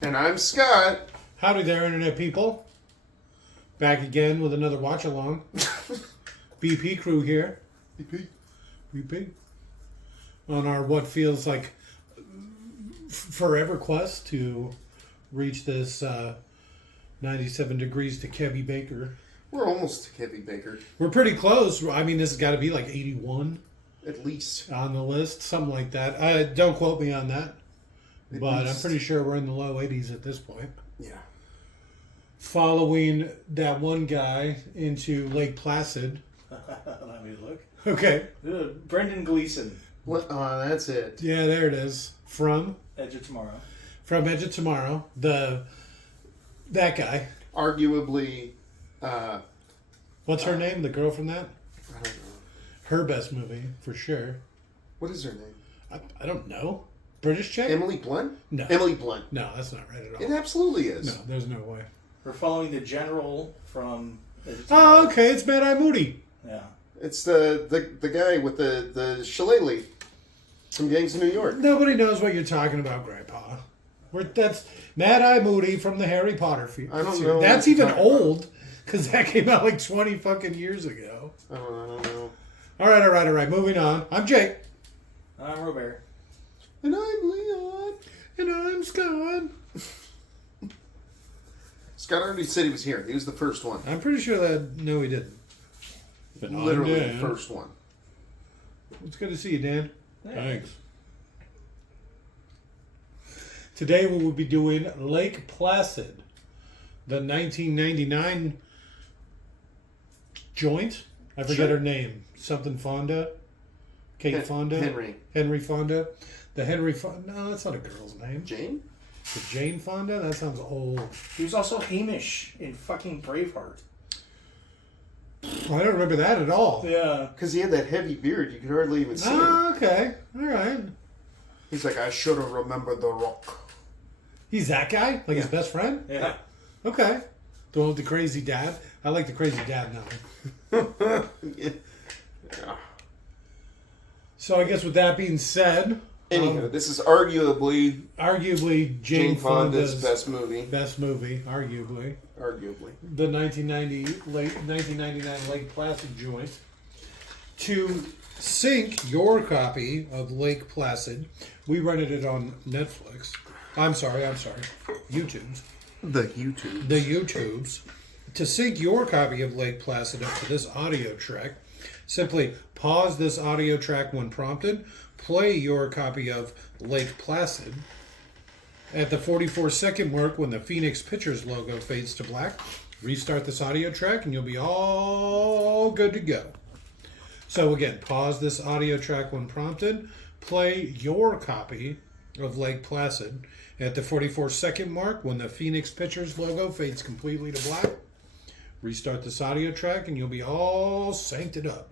And I'm Scott. Howdy there, Internet people. Back again with another watch along. BP crew here. BP. On our what feels like forever quest to reach this 97 degrees to Kevy Baker. We're almost to Kevy Baker. We're pretty close. I mean, this has got to be like 81 At least. on the list, something like that. Don't quote me on that. But I'm pretty sure we're in the low 80s at this point. Yeah. Following that one guy into Lake Placid. Let me look. Okay. Brendan Gleeson. What? Oh, that's it. Yeah, there it is. From Edge of Tomorrow. Edge of Tomorrow. That guy. Arguably, What's her name? The girl from that? I don't know. Her best movie, for sure. What is her name? I don't know. British chick? Emily Blunt? No. Emily Blunt. No, that's not right at all. It absolutely is. No, there's no way. We're following the general from Edge of Tomorrow. Oh, okay. It's Mad Eye Moody. Yeah. It's the guy with the shillelagh from Gangs of New York. Nobody knows what you're talking about, Grandpa. That's Mad Eye Moody from the Harry Potter series. I don't know. That's even old, because that came out like 20 fucking years ago. I don't know. All right. Moving on. I'm Jake. I'm Robert. And I'm Leon. And I'm Scott. Scott already said he was here. He was the first one. I'm pretty sure that... No, he didn't. But Literally I'm the Dan. first one. It's good to see you, Dan. Yeah. Thanks. Today we will be doing Lake Placid, the 1999 joint. I forget Sure. her name. Something Fonda? Kate Fonda? Henry Fonda? The Henry Fonda... No, that's not a girl's name. Jane? The Jane Fonda? That sounds old. He was also Hamish in fucking Braveheart. I don't remember that at all. Yeah. Because he had that heavy beard. You could hardly even see him. Oh, okay. All right. He's like, I should have remembered the rock. He's that guy? Like his Yeah. best friend? Yeah. Okay. The one with the crazy dad? I like the crazy dad now. Yeah. So I guess with that being said... Anywho, this is arguably Arguably Jane Fonda's Fonda's best movie. arguably. Arguably. The 1999 Lake Placid joint. To sync your copy of Lake Placid, we rented it on Netflix. I'm sorry. YouTube's. The YouTube. The YouTubes. To sync your copy of Lake Placid up to this audio track, simply pause this audio track when prompted, play your copy of Lake Placid. At the 44-second mark, when the Phoenix Pictures logo fades to black, restart this audio track and you'll be all good to go. So again, pause this audio track when prompted, play your copy of Lake Placid. At the 44-second mark, when the Phoenix Pictures logo fades completely to black, restart this audio track and you'll be all synced up.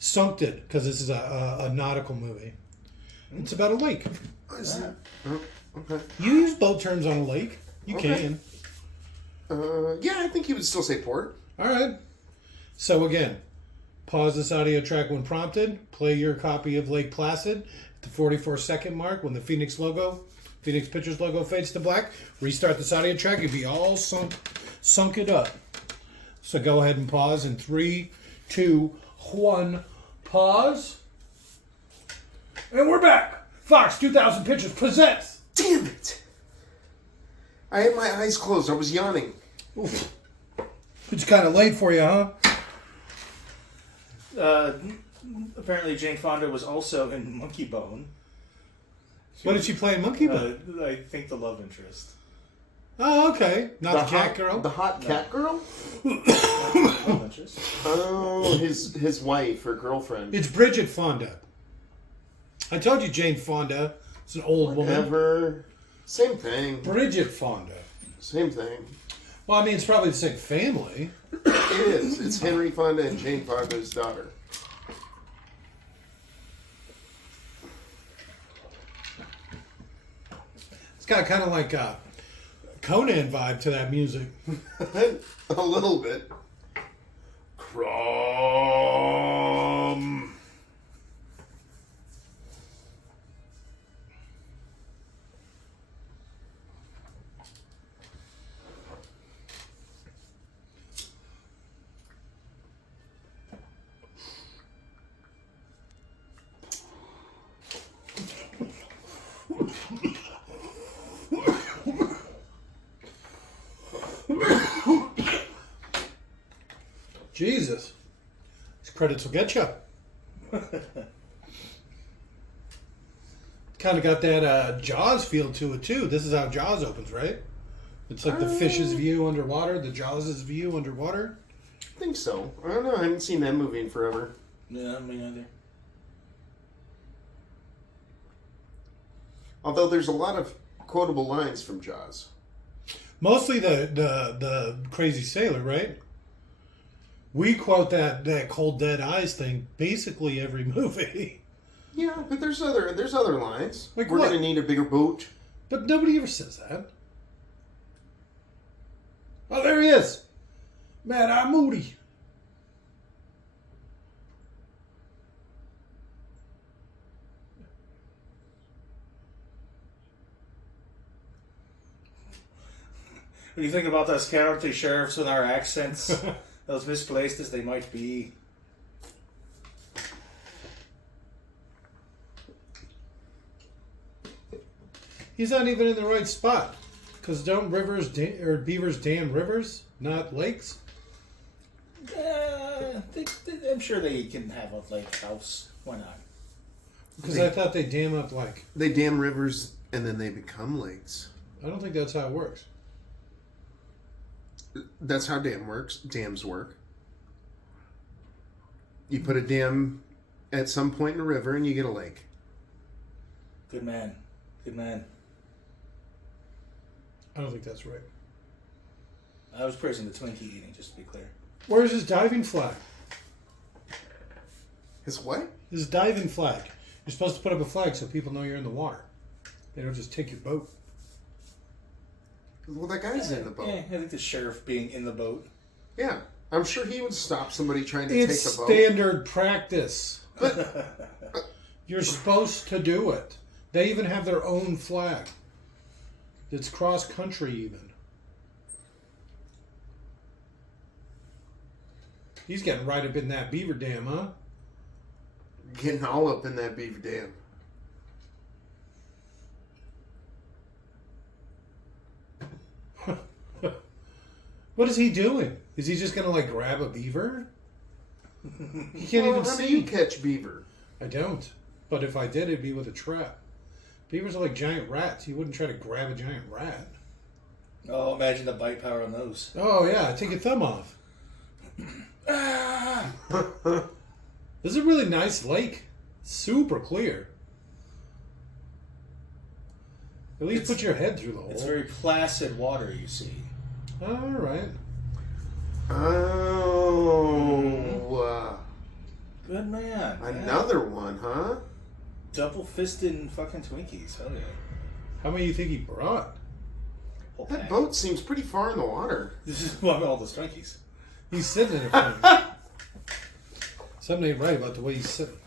Sunked, because this is a nautical movie. It's about a lake. Oh, okay. You use both terms on a lake. You Okay. can. Yeah, I think he would still say port. All right. So again, pause this audio track when prompted. Play your copy of Lake Placid at the 44-second mark when the Phoenix Pictures logo fades to black. Restart this audio track. You'll be all sunk it up. So go ahead and pause in 3, 2, 1. Pause. And we're back. Fox 2000 Pictures presents. Damn it! I had my eyes closed. I was yawning. Oof. It's kind of late for you, huh? Apparently Jane Fonda was also in Monkey Bone. What did she play in Monkey Bone? I think the love interest. Oh, okay. Not the cat hot, girl? The hot cat girl? Love interest. Oh, his wife or girlfriend. It's Bridget Fonda. I told you Jane Fonda. It's an old woman. Whatever. Same thing. Bridget Fonda. Same thing. Well, I mean, it's probably the same family. It is. It's Henry Fonda and Jane Fonda's daughter. It's got kind of like a Conan vibe to that music. A little bit. Crom. Jesus. These credits will get you. Kind of got that Jaws feel to it, too. This is how Jaws opens, right? It's like the fish's view underwater, the Jaws' view underwater. I think so. I don't know. I haven't seen that movie in forever. Yeah, me neither. Although there's a lot of quotable lines from Jaws. Mostly the crazy sailor, right? We quote that cold dead eyes thing basically every movie. Yeah, but there's other lines. Like We're what? gonna need a bigger boat. But nobody ever says that. Oh, there he is. Mad Eye Moody. What do you think about those county sheriffs with our accents? As misplaced as they might be. He's not even in the right spot. Because don't beavers dam rivers, not lakes? I'm sure they can have a lake house. Why not? Because I thought they dam up like... They dam rivers and then they become lakes. I don't think that's how it works. That's how dams work. You put a dam at some point in a river and you get a lake. Good man. Good man. I don't think that's right. I was praising the Twinkie eating, just to be clear. Where's his diving flag? His what? His diving flag. You're supposed to put up a flag so people know you're in the water. They don't just take your boat. Well, that guy's in the boat. Yeah, I think the sheriff being in the boat. Yeah. I'm sure he would stop somebody trying to It's take the boat. standard practice. You're supposed to do it. They even have their own flag. It's cross country even. He's getting right up in that beaver dam, huh? Getting all up in that beaver dam. What is he doing? Is he just gonna like grab a beaver? He can't even How see. do you catch beaver? I don't. But if I did, it'd be with a trap. Beavers are like giant rats. You wouldn't try to grab a giant rat. Oh, imagine the bite power on those. Oh yeah, take your thumb off. This is a really nice lake. Super clear. At least put your head through the hole. It's very placid water, you see. All right. Oh. Good man. Another one, huh? Double fisted fucking Twinkies. Hell yeah. How many do you think he brought? Whole That pack. boat seems pretty far in the water. This is one of all those Twinkies. He's sitting in it. For me. Something ain't right about the way he's sitting.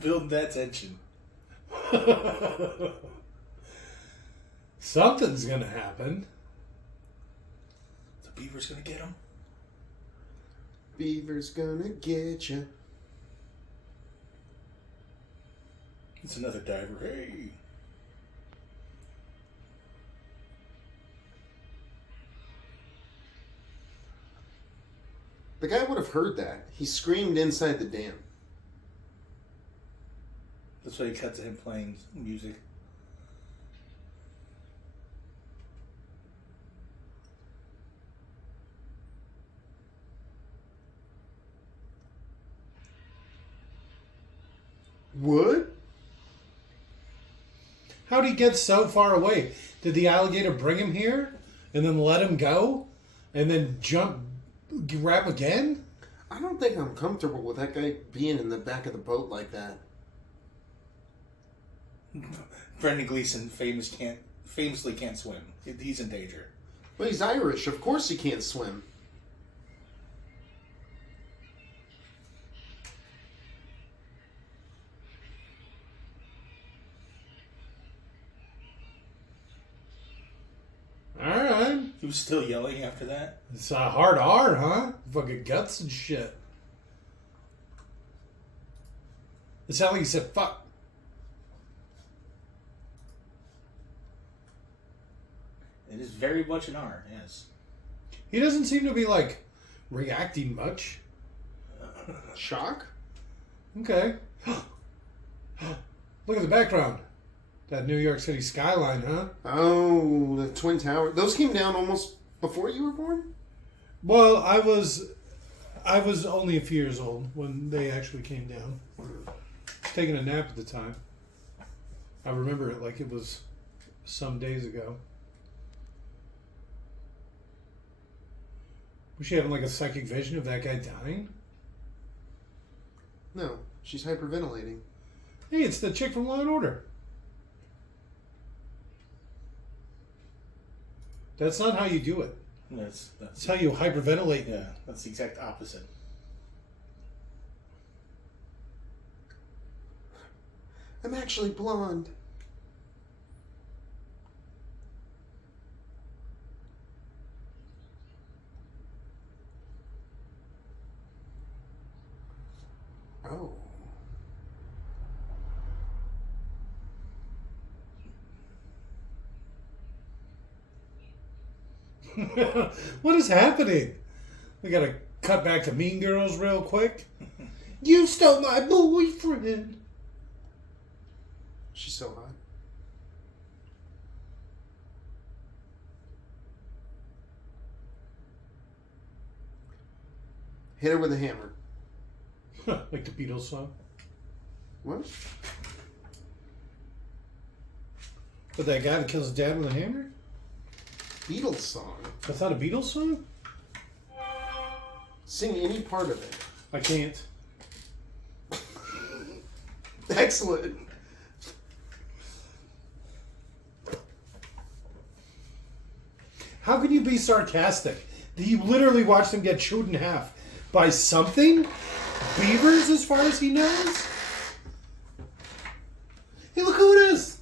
Build that tension. Something's gonna happen. The beaver's gonna get him. Beaver's gonna get you. It's another diver. Hey. The guy would have heard that. He screamed inside the dam. That's why you cut to him playing music. What? How'd he get so far away? Did the alligator bring him here and then let him go and then grab again? I don't think I'm comfortable with that guy being in the back of the boat like that. Brendan Gleeson famously can't swim. He's in danger. Well, he's Irish. Of course he can't swim. Alright. He was still yelling after that. It's a hard R, huh? Fucking guts and shit. It sounded like he said fuck. very much an R, yes. He doesn't seem to be, like, reacting much. Shock? Okay. Look at the background. That New York City skyline, huh? Oh, the Twin Tower. Those came down almost before you were born? Well, I was only a few years old when they actually came down. I was taking a nap at the time. I remember it like it was some days ago. Was she having like a psychic vision of that guy dying? No, she's hyperventilating. Hey, it's the chick from Law and Order. That's not how you do it. That's That's how you hyperventilate. yeah, that's the exact opposite. I'm actually blonde. Oh. What is happening? We gotta cut back to Mean Girls real quick. You stole my boyfriend. She's so hot. Hit her with a hammer. Like the Beatles song. What? But that guy that kills his dad with a hammer? Beatles song. That's not a Beatles song? Sing any part of it. I can't. Excellent. How can you be sarcastic? You literally watched him get chewed in half by something? Beavers, as far as he knows? Hey, look who it is!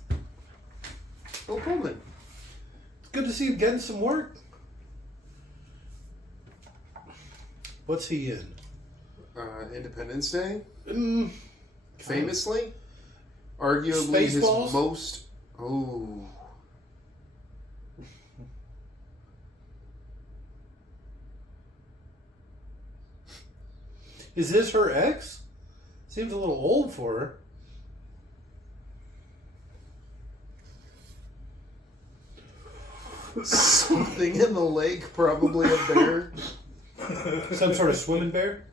Oh, Pullman. It's good to see him getting some work. What's he in? Independence Day. Mm, Famously. Arguably his Spaceballs? most... Oh. Is this her ex? Seems a little old for her. Something in the lake, probably a bear. Some sort of swimming bear?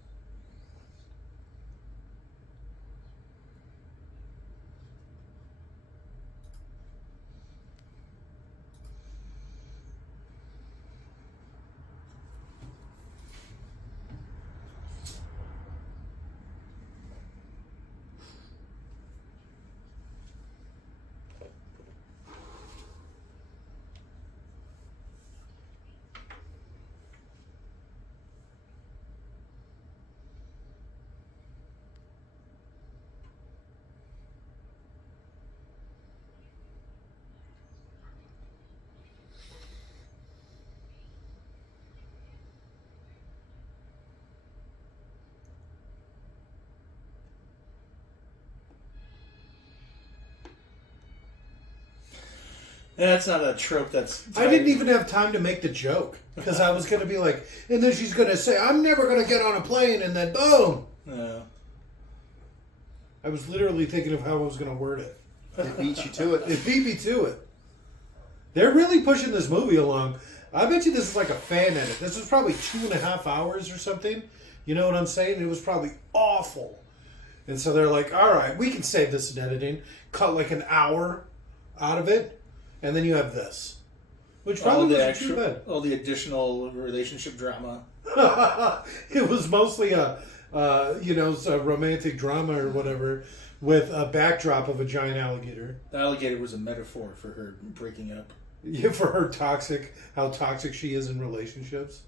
That's not a trope that's... I didn't even have time to make the joke. Because I was going to be like, and then she's going to say, I'm never going to get on a plane, and then boom! No. I was literally thinking of how I was going to word it. It beat you to it. It beat me to it. They're really pushing this movie along. I bet you this is like a fan edit. This was probably 2.5 hours or something. You know what I'm saying? It was probably awful. And so they're like, all right, we can save this in editing. Cut like an hour out of it. And then you have this. Which probably wasn't too bad. All the additional relationship drama. It was mostly a romantic drama or whatever with a backdrop of a giant alligator. The alligator was a metaphor for her breaking up. Yeah, for her how toxic she is in relationships.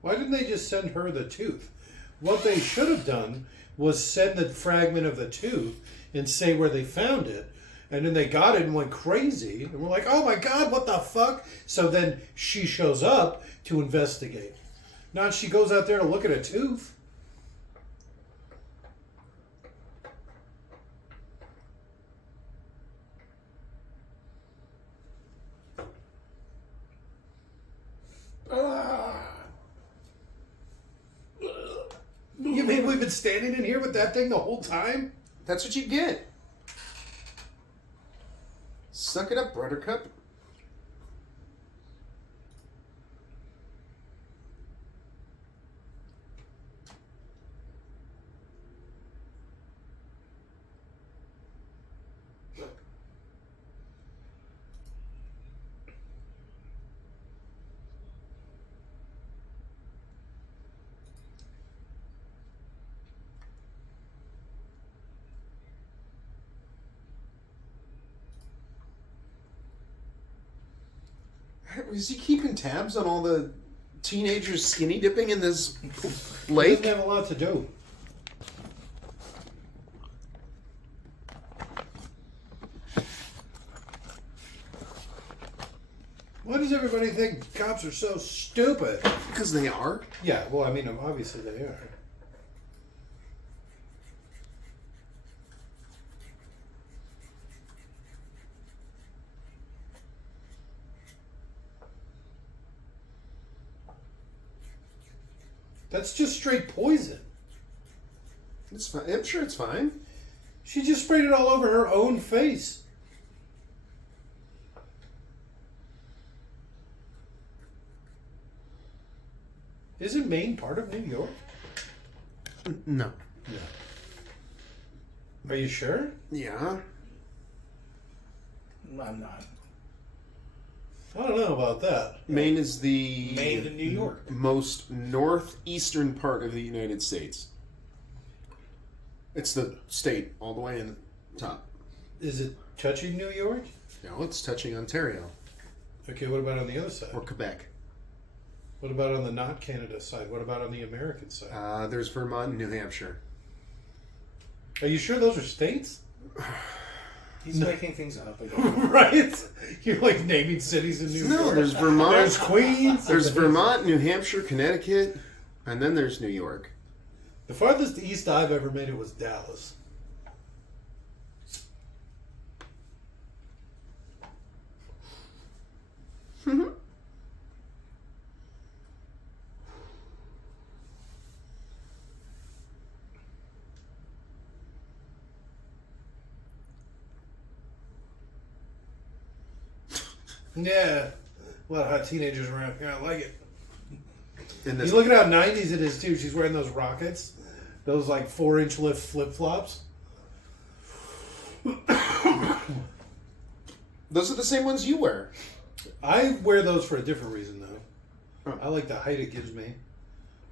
Why didn't they just send her the tooth? What they should have done was send the fragment of the tooth and say where they found it. And then they got it and went crazy. And we're like, oh my God, what the fuck? So then she shows up to investigate. Not she goes out there to look at a tooth. we've been standing in here with that thing the whole time? That's what you get. Suck it up, Buttercup. Is he keeping tabs on all the teenagers skinny dipping in this lake? He doesn't have a lot to do. Why does everybody think cops are so stupid? Because they are. Yeah, well, I mean, obviously they are. That's just straight poison. It's fine. I'm sure it's fine. She just sprayed it all over her own face. Isn't Maine part of New York? No. No. Are you sure? Yeah. I'm not. I don't know about that. Maine is the Maine to New York. most northeastern part of the United States. It's the state all the way in the top. Is it touching New York? No, it's touching Ontario Okay, what about on the other side? or Quebec. What about on the not Canada side? What about on the American side? There's Vermont and New Hampshire. Are you sure those are states? He's making things up again. Right? You're like naming cities in New York. No, there's Vermont. There's Queens. There's Vermont, New Hampshire, Connecticut, and then there's New York. The farthest east I've ever made it was Dallas. Yeah. A lot of hot teenagers around here. I like it. And You this, look at how 90s it is, too. She's wearing those rockets. Those, like, 4-inch lift flip-flops. those are the same ones you wear. I wear those for a different reason, though. Huh. I like the height it gives me.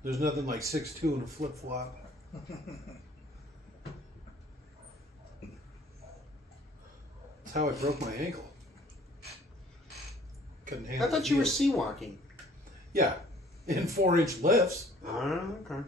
There's nothing like 6'2" and a flip-flop. That's how I broke my ankle. Couldn't I handle thought the you were heels. sea walking. Yeah, in 4-inch lifts. Okay.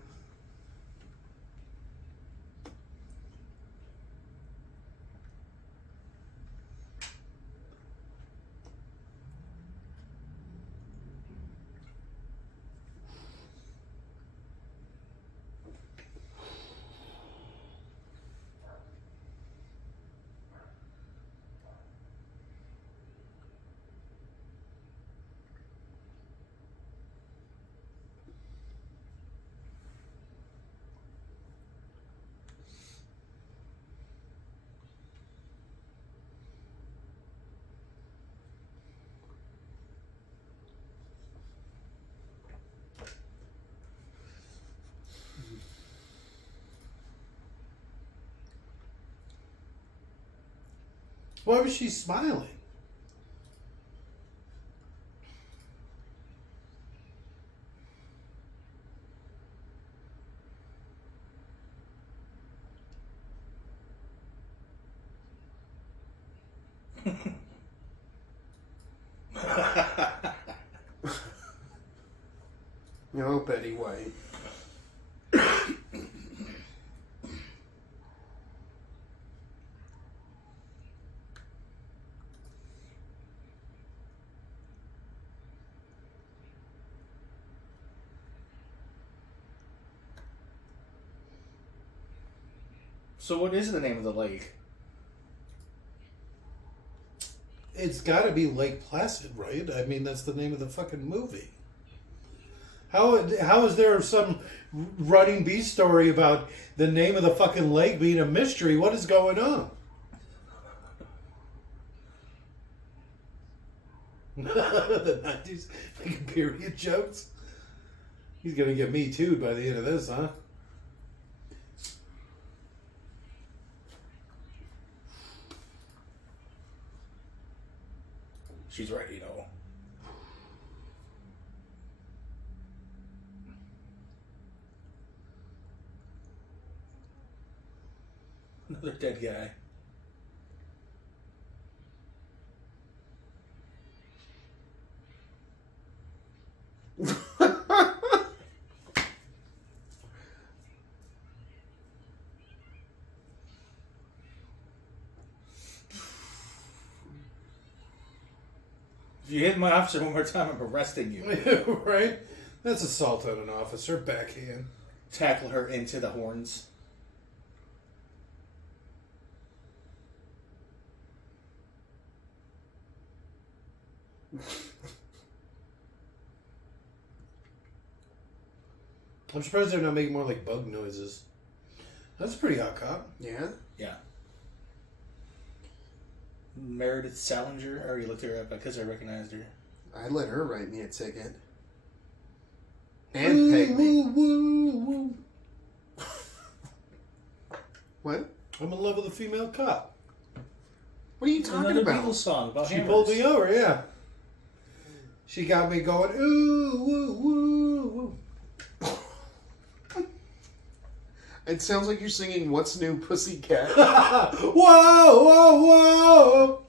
Why was she smiling? No, Betty White. So what is the name of the lake? It's got to be Lake Placid, right? I mean, that's the name of the fucking movie. How is there some running bee story about the name of the fucking lake being a mystery? What is going on? The 90s making period jokes. He's gonna get me too by the end of this, huh? She's ready, though. Another dead guy. If you hit my officer one more time, I'm arresting you. Right? That's assault on an officer, backhand. Tackle her into the horns. I'm surprised they're not making more like bug noises. That's a pretty hot cop. Yeah? Yeah. Meredith Salinger. I already looked her up because I recognized her. I'd let her write me a ticket. And peg me. Woo. What? I'm in love with a female cop. What are you talking Another about? Beatles song about She hammers. pulled me over, yeah. She got me going, ooh, woo, woo, woo. It sounds like you're singing What's New Pussycat. Whoa, whoa, whoa.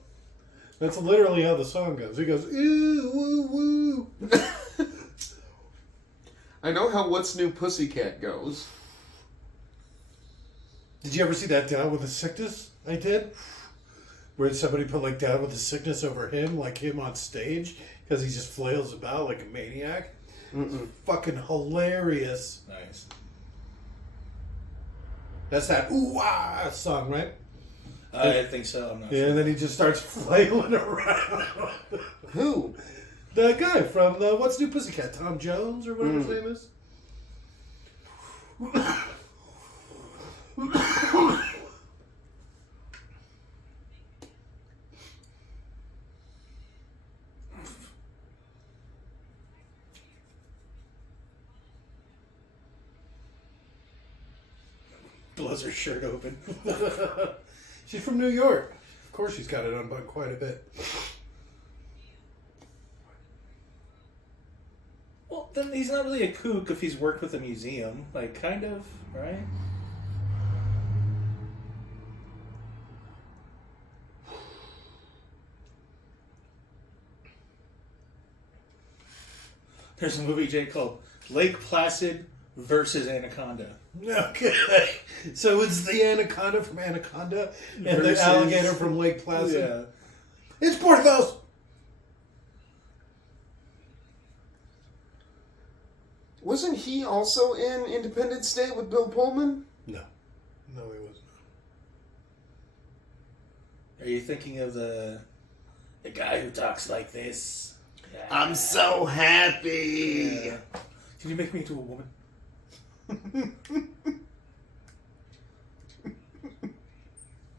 That's literally how the song goes. He goes, ooh, woo, woo. I know how What's New Pussycat goes. Did you ever see that Down with the Sickness I did? Where somebody put like Down with the Sickness over him, like him on stage, because he just flails about like a maniac. Mm-mm. Fucking hilarious. Nice. That's that ooh ah song, right? I think so. I'm not Yeah, sure. and then he just starts flailing around. Who? The guy from the What's New Pussycat, Tom Jones or whatever his name is. Blows her shirt open. She's from New York. Of course she's got it unbuttoned quite a bit. Well, then he's not really a kook if he's worked with a museum. Like, kind of, right? There's a movie, Jay, called Lake Placid versus Anaconda. Okay. So it's the anaconda from Anaconda and Versus- the alligator from Lake Placid. Yeah. It's Porthos! Wasn't he also in Independence Day with Bill Pullman? No. No, he wasn't. Are you thinking of the guy who talks like this? I'm so happy. Yeah. Can you make me into a woman?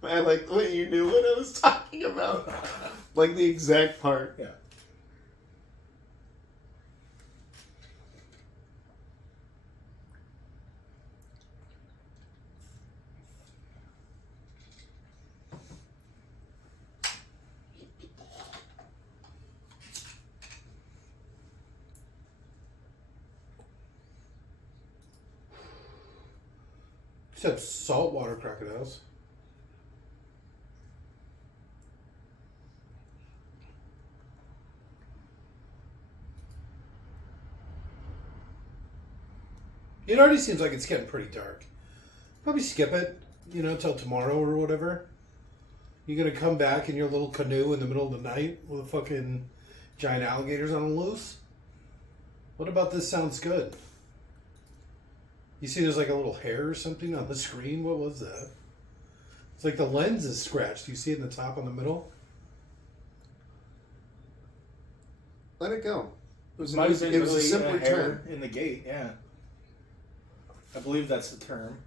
I like the way you knew what I was talking about. Like the exact part. Yeah. Except saltwater crocodiles. It already seems like it's getting pretty dark. Probably skip it, till tomorrow or whatever. You're gonna come back in your little canoe in the middle of the night with fucking giant alligators on the loose? What about this sounds good? You see there's like a little hair or something on the screen? What was that? It's like the lens is scratched. You see it in the top on the middle? Let it go. was Might have been it was a really simpler hair term. in the gate, yeah. I believe that's the term.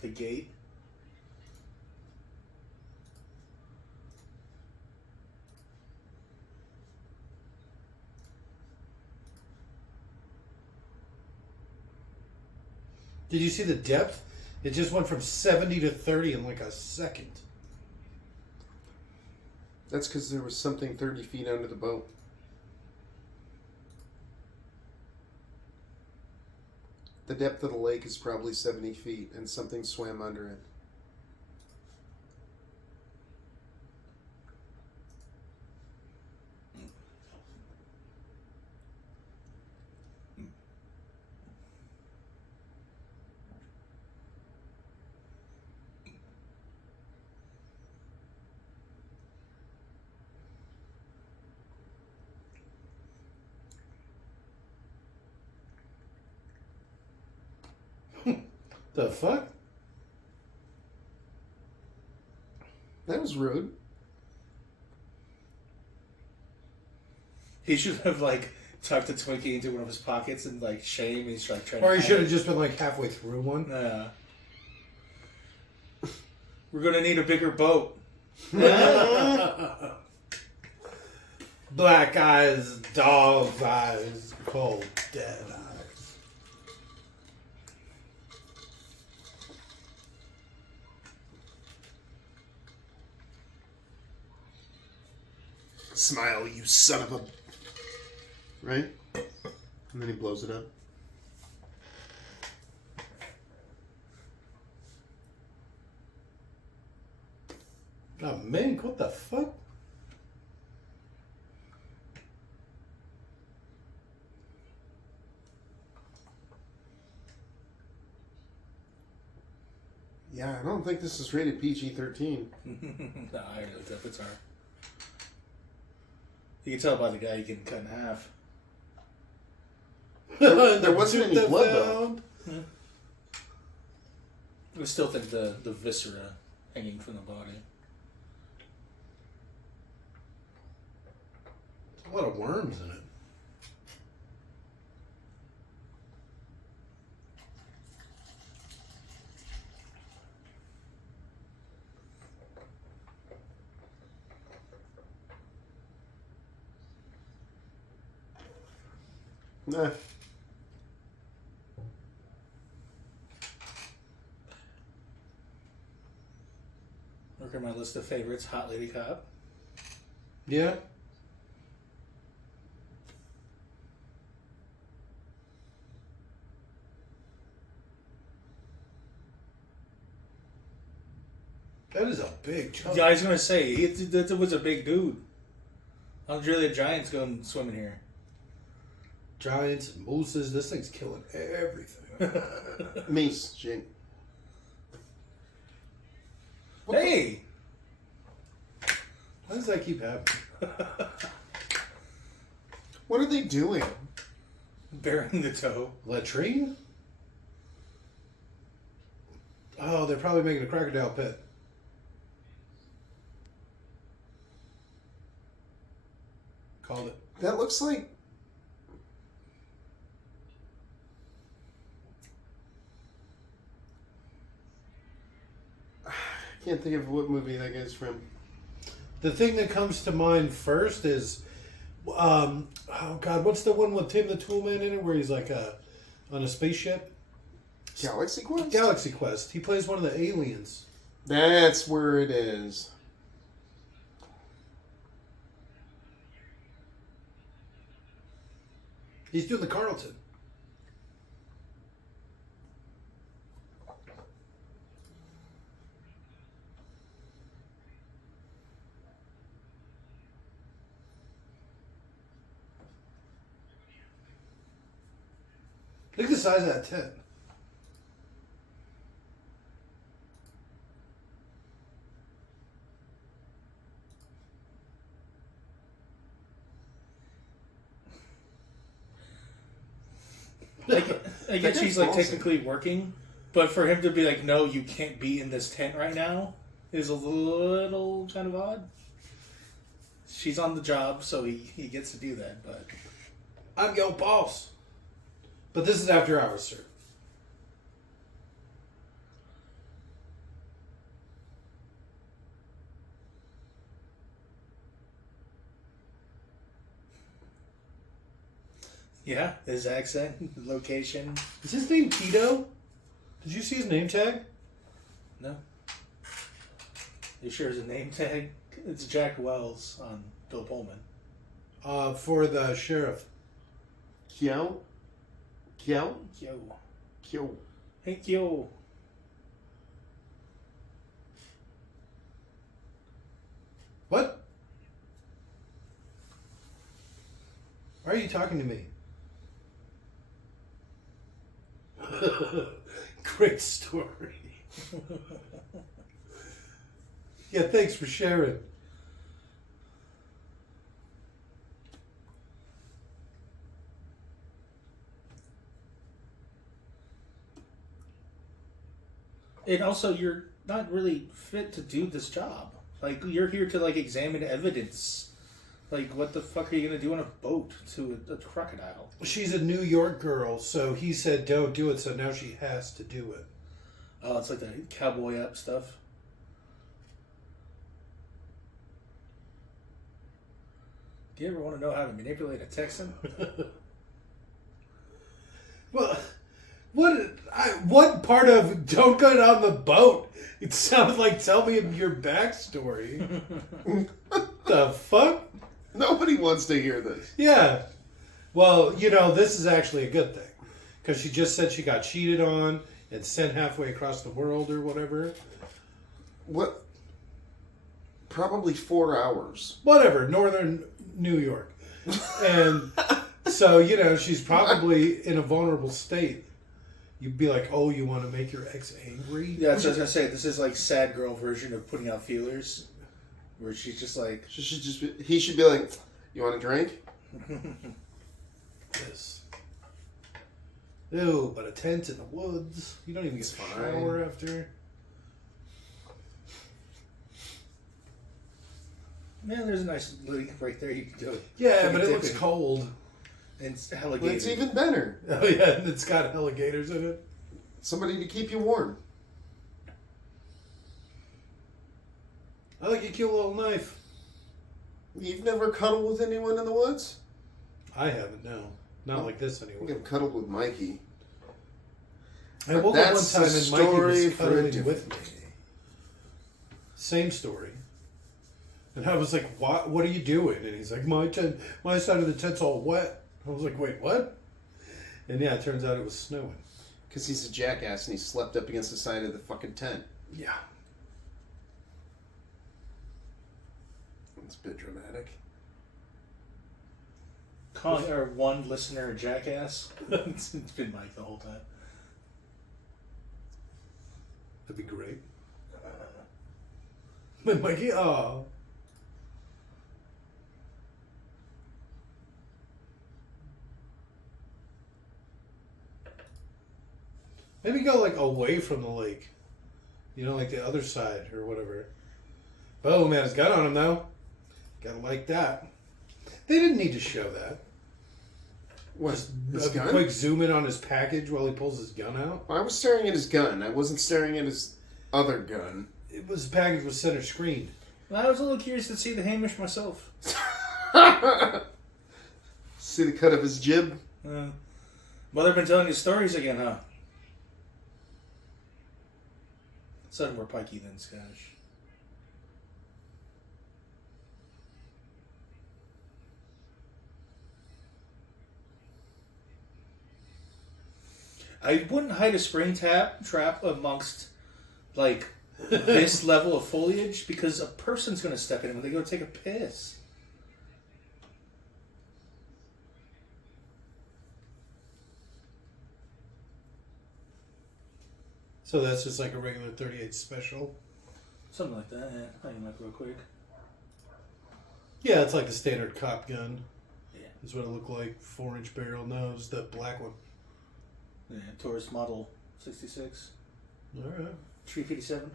The gate. Did you see the depth? It just went from 70 to 30 in like a second. That's because there was something 30 feet under the boat. The depth of the lake is probably 70 feet, and something swam under it. The fuck? That was rude. He should have like tucked a Twinkie into one of his pockets and like shame. He's like trying. Or to he should have hide just been like halfway through one. it. We're gonna need a bigger boat. Black eyes, dog's eyes, cold, dead eyes. Smile, you son of a... Right? And then he blows it up. Oh, Mink, what the fuck? Yeah, I don't think this is rated PG-13. Nah, I looked up. It's hard. You can tell by the guy you can cut in half. There wasn't any blood, though. Yeah. I still think the viscera hanging from the body. A lot of worms in it. Nah. Look at my list of favorites. Hot Lady Cop. Yeah. That is a big chunk. Yeah, I was gonna say it was a big dude. Andre the Giant's going swimming here. Giants and mooses. This thing's killing everything. Mace, Jake. Hey, How does that keep happening? What are they doing? bearing the toe. Latrine? Oh, they're probably making a crocodile pit. Called it. That looks like... I can't think of what movie that guy's from. The thing that comes to mind first is, oh God, what's the one with Tim the Toolman in it, where he's like on a spaceship? Galaxy Quest? Galaxy Quest. He plays one of the aliens. That's where it is. He's doing the Carlton. Look at the size of that tent. I guess she's like technically working, but for him to be like, no, you can't be in this tent right now, is a little kind of odd. She's on the job, so he gets to do that, but I'm your boss. But this is after hours, sir. Yeah, his accent, location. Is his name Tito? Did you see his name tag? No. You sure it's a name tag? It's Jack Wells on Bill Pullman. For the sheriff. Kyo? Yo. Kyo. Hey, yo. What? Why are you talking to me? Great story. Yeah, thanks for sharing. And also, you're not really fit to do this job. Like, you're here to, like, examine evidence. Like, what the fuck are you going to do on a boat to a crocodile? She's a New York girl, so he said don't do it, so now she has to do it. Oh, it's like the cowboy up stuff. Do you ever want to know how to manipulate a Texan? Well, what part of don't get on the boat? It sounds like tell me your backstory. The fuck? Nobody wants to hear this. Yeah. Well, you know, this is actually a good thing. Because she just said she got cheated on and sent halfway across the world or whatever. What? Probably 4 hours. Whatever, northern New York. And so, you know, she's probably in a vulnerable state. You'd be like, oh, you want to make your ex angry? Yeah, that's what I was going to say. This is like sad girl version of putting out feelers. Where she's just like... He should be like, you want a drink? Yes. Ew, but a tent in the woods. You don't even get a shower after. Man, there's a nice lake right there. You can go. Yeah, but it looks cold. And it's Well, alligators. it's even better. Oh, yeah, and it's got alligators in it. Somebody to keep you warm. I like a cute little knife. You've never cuddled with anyone in the woods? I haven't, no. Not like this I think anyway. I've cuddled with Mikey. I woke up one That's time a and Mikey story was for a cuddling different with me. Same story. And I was like, what are you doing? And he's like, my side of the tent's all wet. I was like, wait, what? And yeah, it turns out it was snowing. Because he's a jackass and he slept up against the side of the fucking tent. Yeah. It's a bit dramatic. Calling our one listener a jackass. It's been Mike the whole time. That'd be great. But Mikey, oh. Maybe go like away from the lake. You know, like the other side or whatever. Boom, man, his gun on him though. Gotta like that. They didn't need to show that. What? Just His a gun? quick zoom in on his package while he pulls his gun out. I was staring at his gun. I wasn't staring at his other gun. It was package was center screened. Well, I was a little curious to see the Hamish myself. See the cut of his jib? Mother been telling you stories again, huh? Sounded more pikey than Scottish. I wouldn't hide a spring trap amongst, like, this level of foliage because a person's going to step in when they go take a piss. So that's just like a regular 38 special. Something like that, yeah. I can look real quick. Yeah, it's like the standard cop gun. Yeah. That's what it looked like. 4-inch barrel nose, the black one. Yeah, Taurus Model 66. Alright. 357.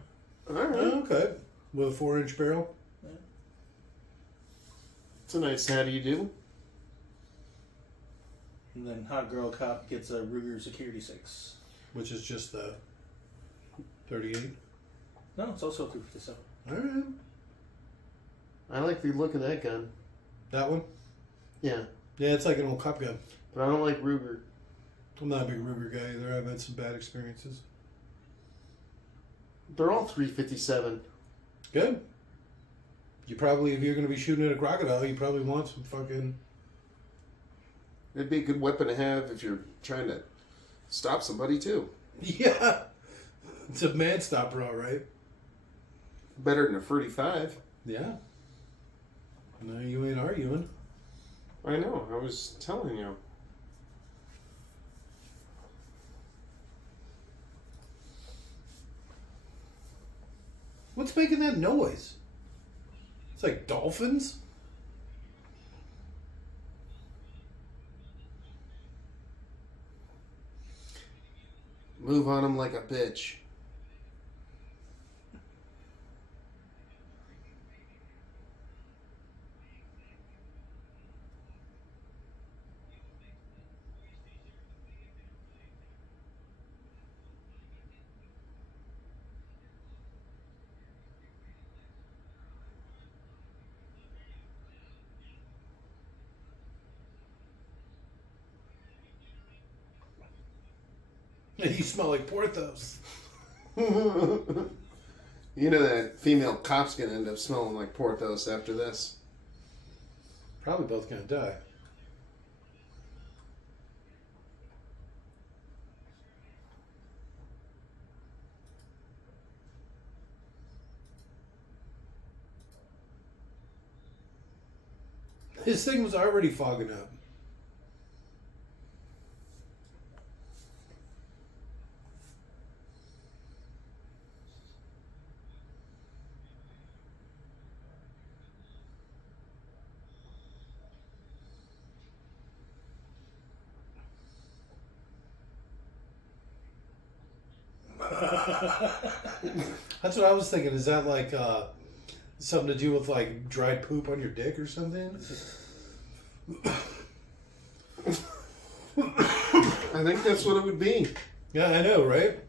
Alright. Okay. With a 4-inch barrel. Yeah. It's a nice how do you do. And then Hot Girl Cop gets a Ruger Security 6. Which is just the 38. No, it's also a 357. All right. I like the look of that gun. That one? Yeah. Yeah, it's like an old cop gun. But I don't like Ruger. I'm not a big Ruger guy either. I've had some bad experiences. They're all 357. Good. You probably, if you're going to be shooting at a crocodile, you probably want some fucking... It'd be a good weapon to have if you're trying to stop somebody, too. Yeah. It's a man stopper, all right. Better than a 35. Yeah. No, you ain't arguing. I know. I was telling you. What's making that noise? It's like dolphins? Move on them like a bitch. You smell like Porthos. You know that female cop's gonna end up smelling like Porthos after this. Probably both gonna die. His thing was already fogging up. That's what I was thinking. Is that like something to do with like dried poop on your dick or something? I think that's what it would be. Yeah, I know, right?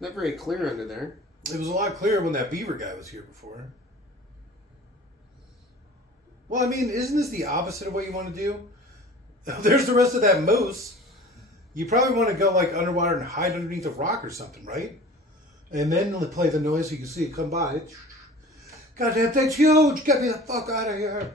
Not very clear under there. It was a lot clearer when that beaver guy was here before. Well, I mean, isn't this the opposite of what you want to do? There's the rest of that moose. You probably want to go like underwater and hide underneath a rock or something, right? And then play the noise so you can see it come by. Goddamn thing's huge! Get me the fuck out of here!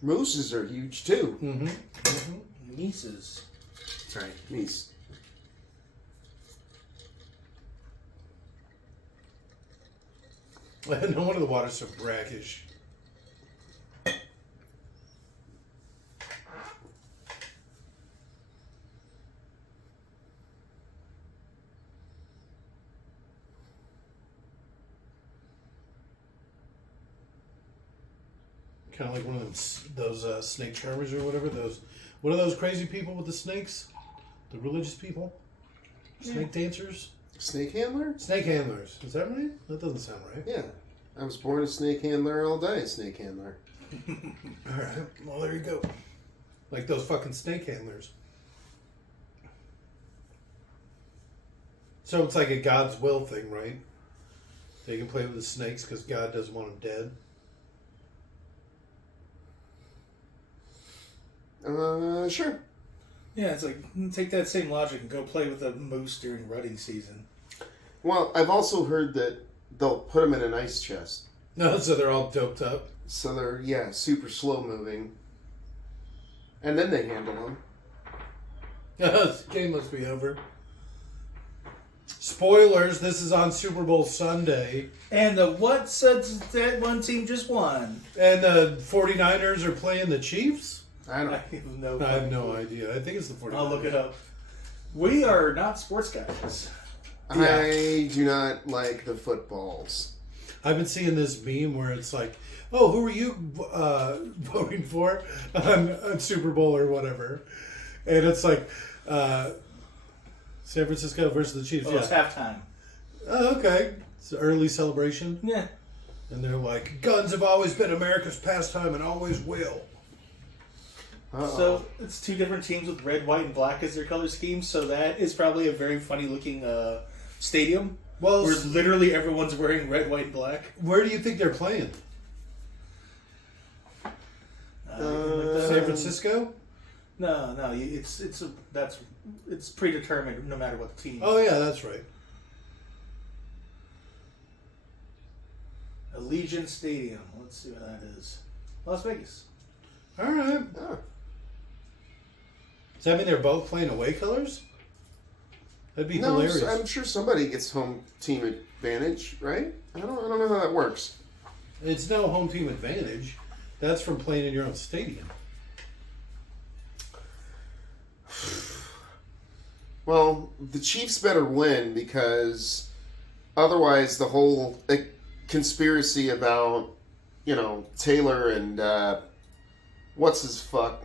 Mooses are huge too. Mm-hmm. Mm-hmm. Nieces. Sorry, meese. No wonder the water's so brackish. Kind of like one of them, those snake charmers or whatever. What are those crazy people with the snakes? The religious people? Snake dancers? Snake handler? Snake handlers. Is that right? That doesn't sound right. Yeah. I was born a snake handler, I'll die a snake handler. Alright, well there you go. Like those fucking snake handlers. So it's like a God's will thing, right? They can play with the snakes because God doesn't want them dead. Sure. Yeah, it's like, take that same logic and go play with a moose during rutting season. Well, I've also heard that they'll put them in an ice chest. No, so they're all doped up. So they're, yeah, super slow moving. And then they handle them. This game must be over. Spoilers, this is on Super Bowl Sunday. And the what says that one team just won? And the 49ers are playing the Chiefs? I don't I have no, I have no idea. I think it's the 49ers. I'll look it up. We are not sports guys. I do not like the footballs. I've been seeing this meme where it's like, oh, who are you voting for on Super Bowl or whatever? And it's like San Francisco versus the Chiefs. Oh, it's halftime. Oh, okay. It's an early celebration. Yeah. And they're like, guns have always been America's pastime and always will. So it's two different teams with red, white, and black as their color scheme. So that is probably a very funny looking stadium. Well, where literally everyone's wearing red, white, and black. Where do you think they're playing? San Francisco? No, it's predetermined no matter what the team. Oh yeah, that's right. Allegiant Stadium. Let's see what that is. Las Vegas. All right. Oh. Does that mean they're both playing away colors? That'd be hilarious. I'm sure somebody gets home team advantage, right? I don't know how that works. It's no home team advantage. That's from playing in your own stadium. Well, the Chiefs better win because otherwise the whole conspiracy about, Taylor and what's his fuck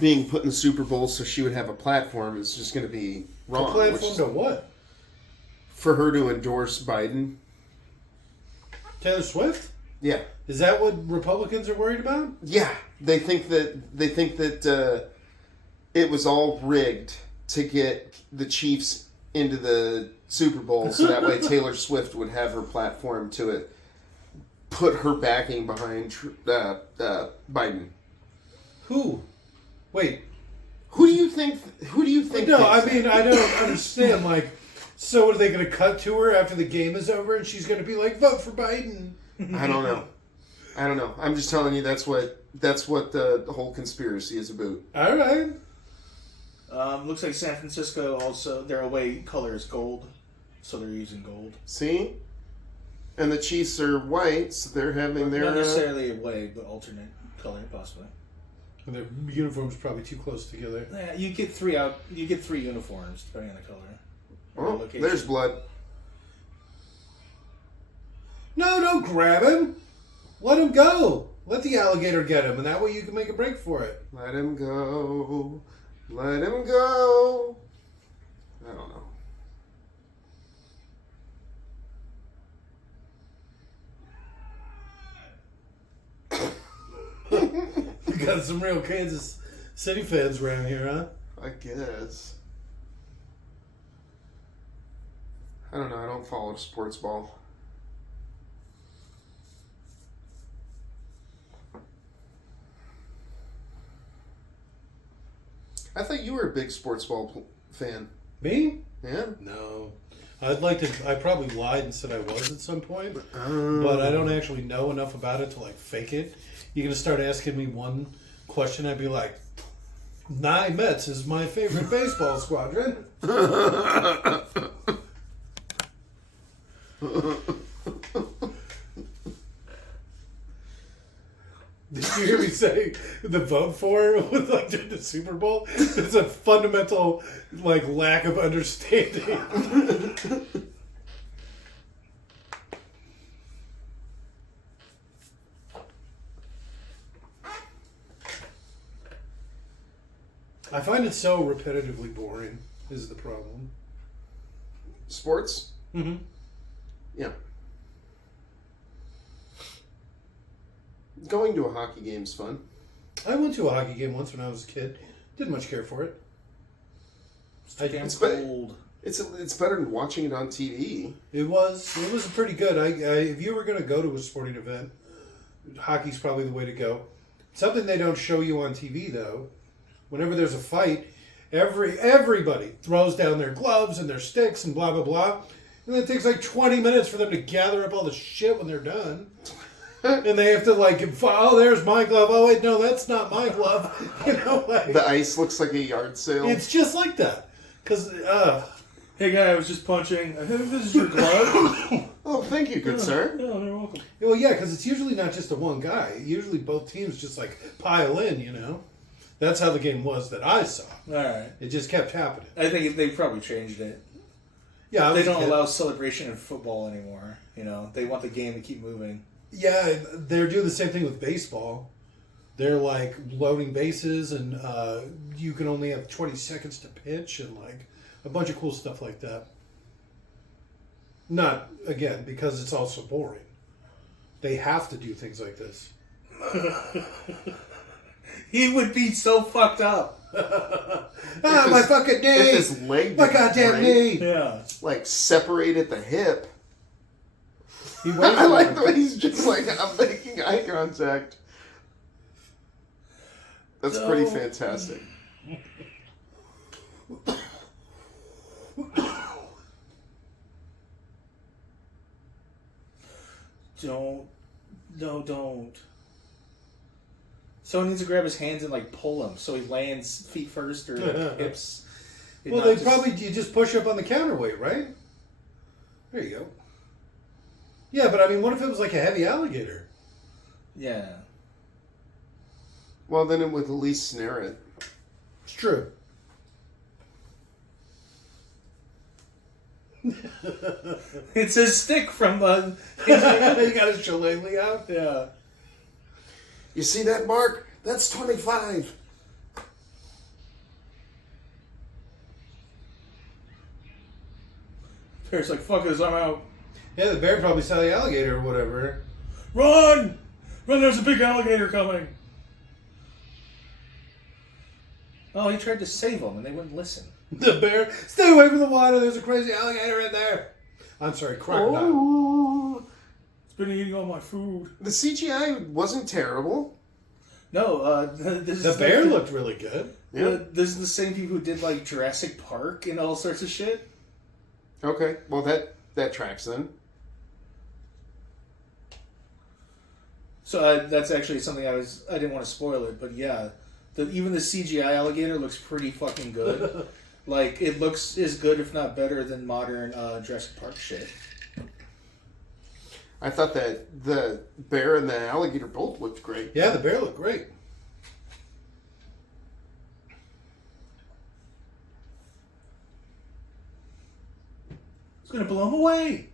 being put in the Super Bowl so she would have a platform is just going to be wrong. A platform to what? For her to endorse Biden. Taylor Swift? Yeah. Is that what Republicans are worried about? Yeah. They think that it was all rigged to get the Chiefs into the Super Bowl so that way Taylor Swift would have her platform to put her backing behind Biden. Who? Wait. Who do you think? No, I mean, I don't understand. Like, so are they going to cut to her after the game is over and she's going to be like, vote for Biden? I don't know. I'm just telling you that's what the whole conspiracy is about. All right. Looks like San Francisco also, their away color is gold, so they're using gold. See? And the Chiefs are white, so they're having their... Not necessarily away, but alternate color, possibly. And their uniforms probably too close together. Yeah, you get three uniforms, depending on the color. Oh, there's blood. No, don't grab him. Let him go. Let the alligator get him, and that way you can make a break for it. Let him go. Let him go. I don't know. You got some real Kansas City fans around here, huh? I guess. I don't know. I don't follow sports ball. I thought you were a big sports ball fan. Me? Yeah? No. I probably lied and said I was at some point, but I don't actually know enough about it to fake it. You're going to start asking me one question, I'd be like, Nye Mets is my favorite baseball squadron. Did you hear me say the vote for with during the Super Bowl? It's a fundamental lack of understanding. I find it so repetitively boring is the problem. Sports? Mm-hmm. Yeah. Going to a hockey game's fun. I went to a hockey game once when I was a kid. Didn't much care for it. It's cold. It's better than watching it on TV. It was pretty good. If you were going to go to a sporting event, hockey's probably the way to go. Something they don't show you on TV though. Whenever there's a fight, everybody throws down their gloves and their sticks and blah blah blah, and it takes 20 minutes for them to gather up all the shit when they're done. And they have to oh, there's my glove. Oh wait, no, that's not my glove. The ice looks like a yard sale. It's just like that. Cause hey guy, I was just punching. This is your glove. Oh, thank you, good sir. Yeah, you're welcome. Well, yeah, because it's usually not just the one guy. Usually both teams just pile in. That's how the game was that I saw. All right. It just kept happening. I think they probably changed it. Yeah, they don't allow celebration in football anymore. They want the game to keep moving. Yeah, they're doing the same thing with baseball. They're loading bases, and you can only have 20 seconds to pitch, and a bunch of cool stuff like that. Not again because it's also boring. They have to do things like this. He would be so fucked up. My fucking knee! If his leg My didn't goddamn break, knee! Yeah. like separate at the hip. He I like the way he's just like, I'm making eye contact. That's pretty fantastic. Don't. Someone needs to grab his hands and like pull him so he lands feet first or like, hips. Well, they probably you just push up on the counterweight, right? There you go. Yeah, but I mean, what if it was like a heavy alligator? Yeah. Well, then it would at least snare it. It's true. It's a stick from the. You got his shillelagh out? Yeah. You see that, Mark? That's 25. Bear's like, fuck this, I'm out. Yeah, the bear probably saw the alligator or whatever. Run! Run, there's a big alligator coming. Oh, he tried to save them and they wouldn't listen. The bear, stay away from the water, there's a crazy alligator in there. I'm sorry, crocodile. Oh. It's been eating all my food. The CGI wasn't terrible. No, this The is bear like looked really good. Yeah. This is the same people who did like Jurassic Park and all sorts of shit. Okay, well that tracks then. So that's actually something I didn't want to spoil it, but yeah, even the CGI alligator looks pretty fucking good. Like it looks as good, if not better, than modern Jurassic Park shit. I thought that the bear and the alligator both looked great. Yeah, the bear looked great. It's gonna blow him away.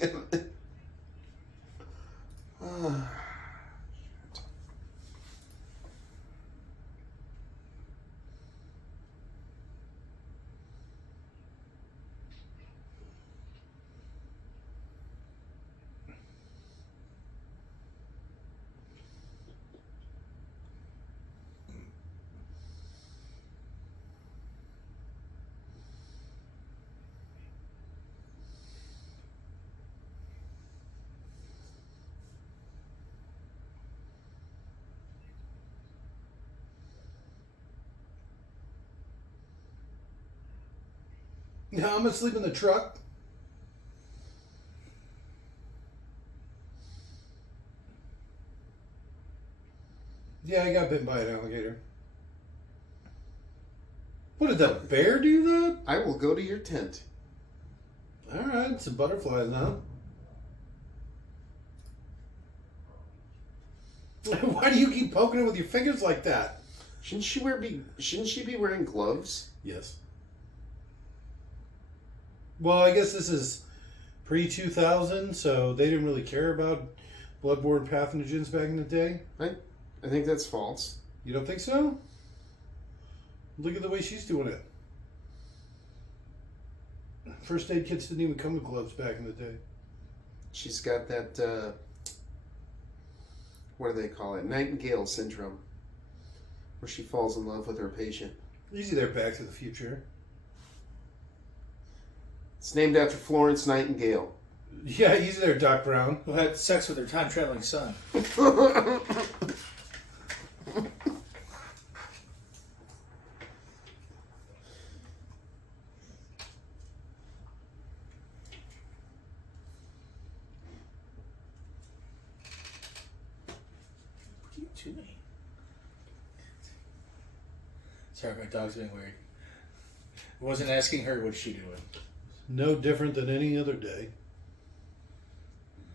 Damn it. Yeah, I'm gonna sleep in the truck. Yeah, I got bitten by an alligator. What did that bear do that? I will go to your tent. Alright, some butterflies now. Why do you keep poking it with your fingers like that? Shouldn't she be wearing gloves? Yes. Well, I guess this is pre-2000, so they didn't really care about bloodborne pathogens back in the day. I think that's false. You don't think so? Look at the way she's doing it. First aid kits didn't even come with gloves back in the day. She's got that, what do they call it? Nightingale syndrome. Where she falls in love with her patient. Easy there, Back to the Future. It's named after Florence Nightingale. Yeah, easy there, Doc Brown. Who had sex with her time-traveling son. What are you doing? Sorry, my dog's being weird. I wasn't asking her what's she doing. No different than any other day.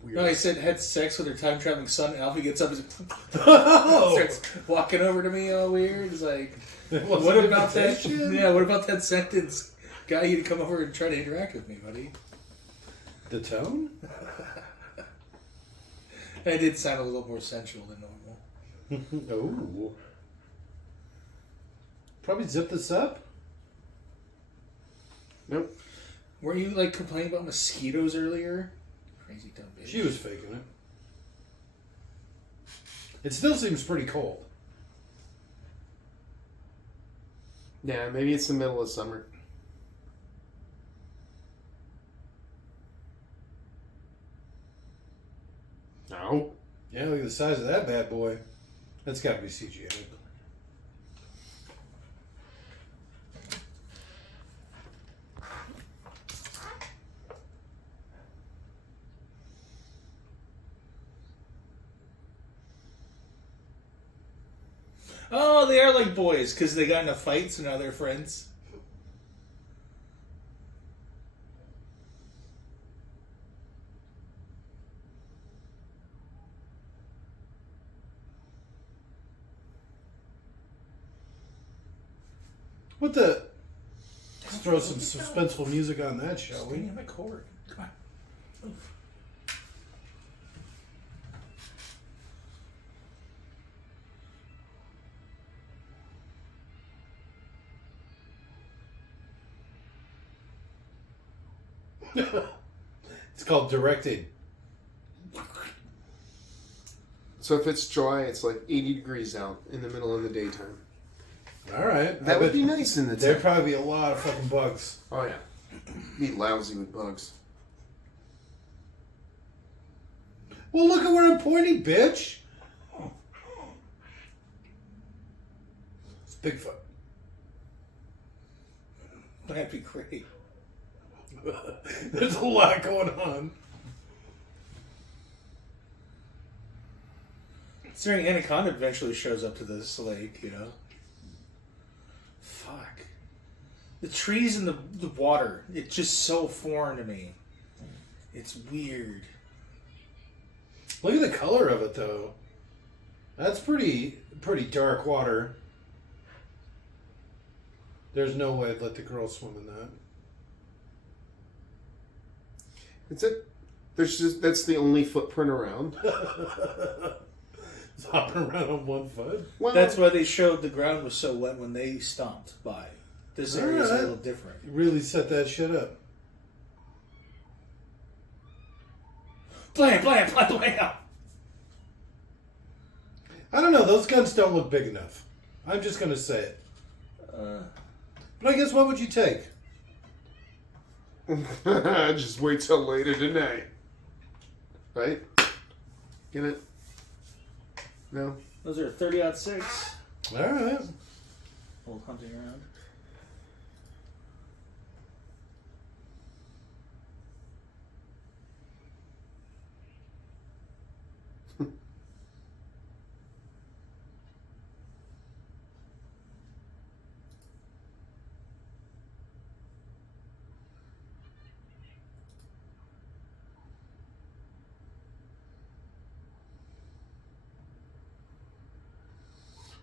No, I said had sex with her time traveling son, and Alfie gets up and Oh! starts walking over to me all weird. He's like, It wasn't what an about that? invitation? Yeah, what about that sentence? Got you to come over and try to interact with me, buddy. The tone? It did sound a little more sensual than normal. Oh. Probably zip this up. Nope. Were you like complaining about mosquitoes earlier? Crazy dumb bitch. She was faking it. It still seems pretty cold. Yeah, maybe it's the middle of summer. No. Yeah, look at the size of that bad boy. That's got to be CGI. Oh, they are like boys because they got into fights and now they're friends. What the? Let's throw some suspenseful music on that, shall we? Bring in my cord. Come on. It's called directed. So if it's dry, it's like 80 degrees out in the middle of the daytime. All right. That would be nice in the There'd day. probably be a lot of fucking bugs. Oh, yeah. Be lousy with bugs. Well, look at where I'm pointing, bitch. It's Bigfoot. That'd be great. There's a lot going on. Considering Anaconda eventually shows up to this lake, you know. Fuck. The trees and the water, it's just so foreign to me. It's weird. Look at the color of it, though. That's pretty dark water. There's no way I'd let the girl swim in that. It's it. That's the only footprint around. It's hopping around on one foot. Well, That's why they showed the ground was so wet when they stomped by. This area's a little different. Really set that shit up. Blam, blam, blam, blam. I don't know. Those guns don't look big enough. I'm just going to say it. But I guess what would you take? just wait till later tonight. Right? Get it? No? Those are 30-06. All right. Old hunting around.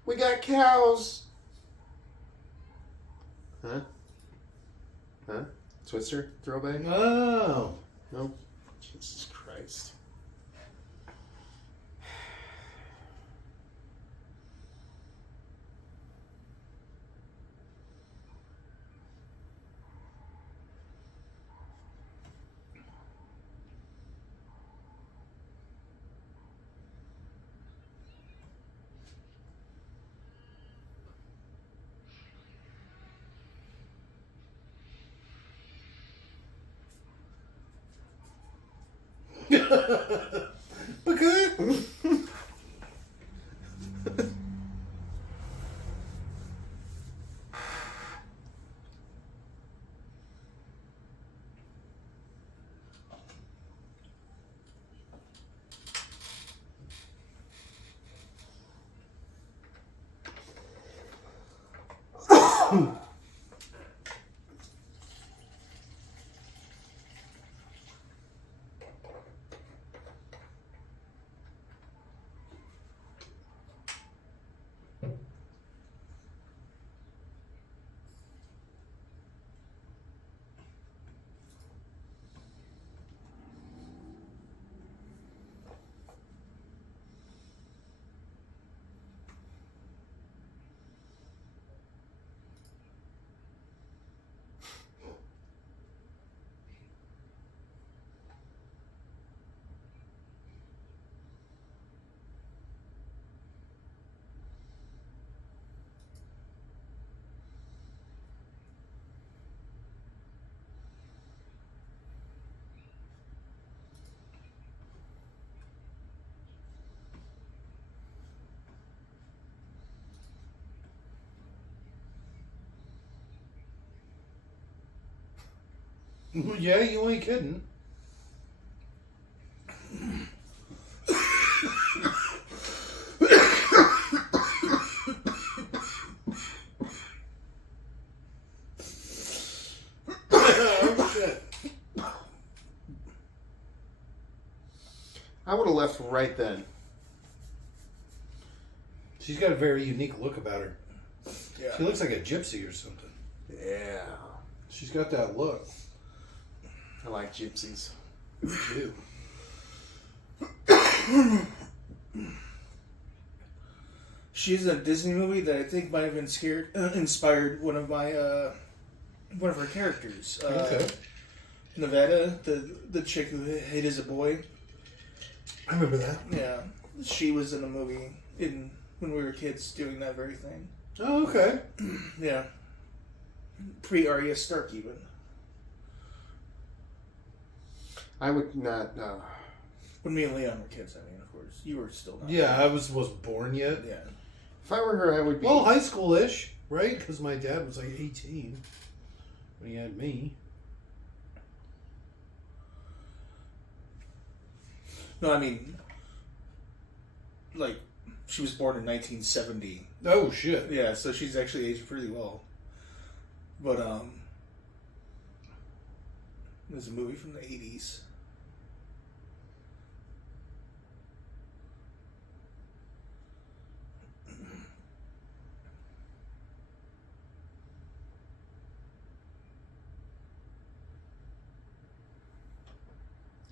We got cows. Huh? Huh? Twister throwback? Oh. No? Jesus Christ. Okay. Yeah, you ain't kidding. Oh, shit. I would have left right then. She's got a very unique look about her. Yeah. She looks like a gypsy or something. Yeah. She's got that look. I like gypsies. Me too. She's in a Disney movie that I think might have inspired one of her characters. Okay. Nevada, the chick who hid as a boy. I remember that. Yeah, she was in a movie when we were kids doing that very thing. Oh, okay. Yeah, pre-Arya Stark even. I would not. When me and Leon were kids, I mean, of course, you were still not. Yeah, I wasn't born yet. Yeah. If I were her, I would be. Well, high school-ish, right? Because my dad was like 18 when he had me. No, I mean, like, she was born in 1970. Oh, shit. Yeah, so she's actually aged pretty well. But, there's a movie from the 80s.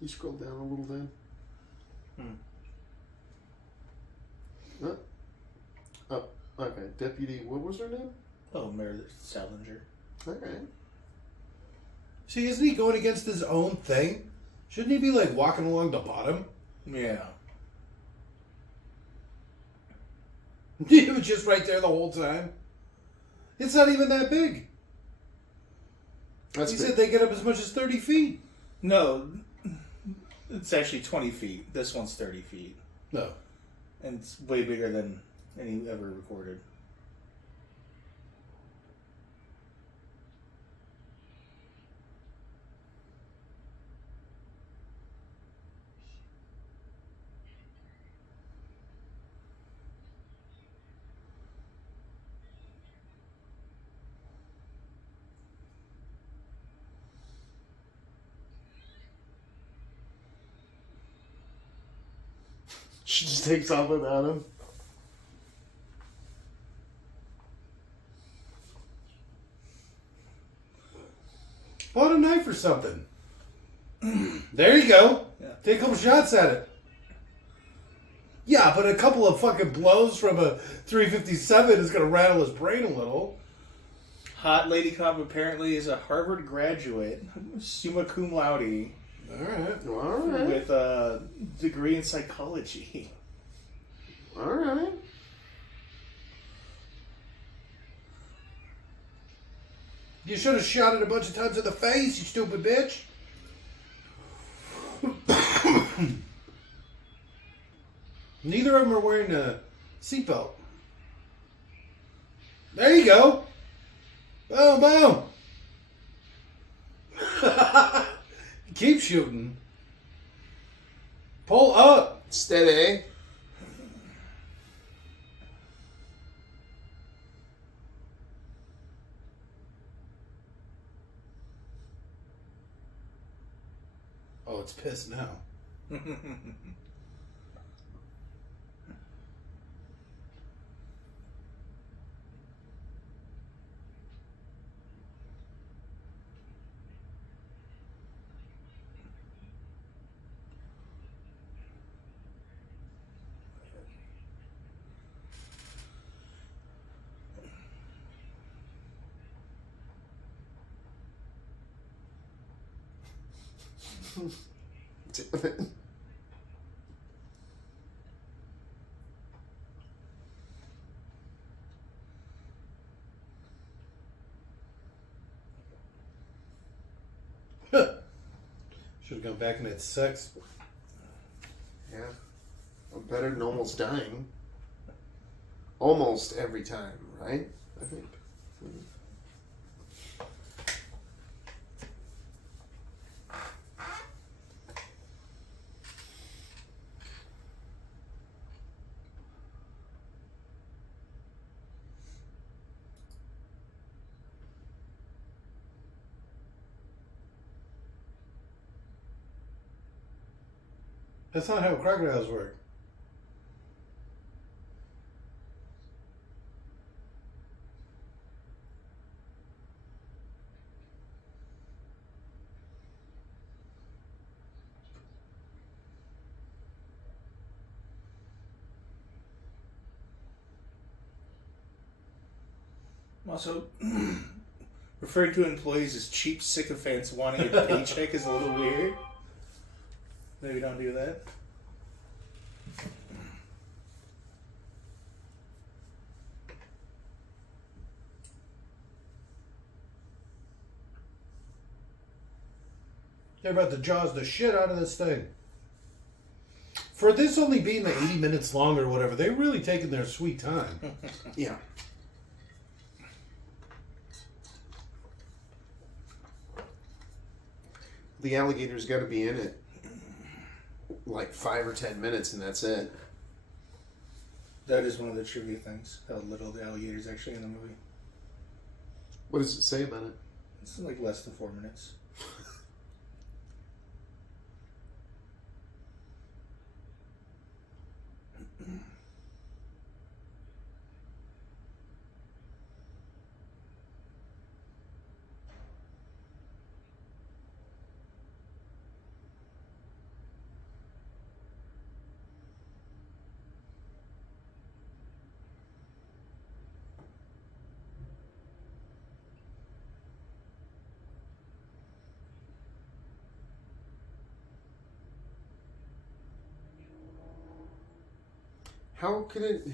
You scroll down a little then. Huh? Oh, okay. Deputy, what was her name? Oh, Meredith Salinger. Okay. See, isn't he going against his own thing? Shouldn't he be, like, walking along the bottom? Yeah. He was just right there the whole time. It's not even that big. That's He big. said they get up as much as 30 feet. No, it's actually 20 feet. This one's 30 feet. No. And it's way bigger than any ever recorded. She just takes off without him. Bought a knife or something. There you go. Yeah. Take a couple shots at it. Yeah, but a couple of fucking blows from a 357 is going to rattle his brain a little. Hot Lady Cop apparently is a Harvard graduate, summa cum laude, All right. All right. with a degree in psychology. All right. You should have shot it a bunch of times in the face, you stupid bitch. Neither of them are wearing a seatbelt. There you go. Boom, boom. Keep shooting. Pull up. Steady. Oh, it's pissed now. Damn it. Should have gone back and had sex. Yeah. I'm better than almost dying. Almost every time, right? I think. That's not how crocodiles work. Also, referring to employees as cheap sycophants wanting a paycheck is a little weird. Maybe don't do that. They're about to jaws the shit out of this thing. For this only being the 80 minutes long or whatever, they're really taking their sweet time. Yeah. The alligator's got to be in it like 5 or 10 minutes, and that's it. That is one of the trivia things. How little the alligator's actually in the movie. What does it say about it? It's like less than 4 minutes. How could it?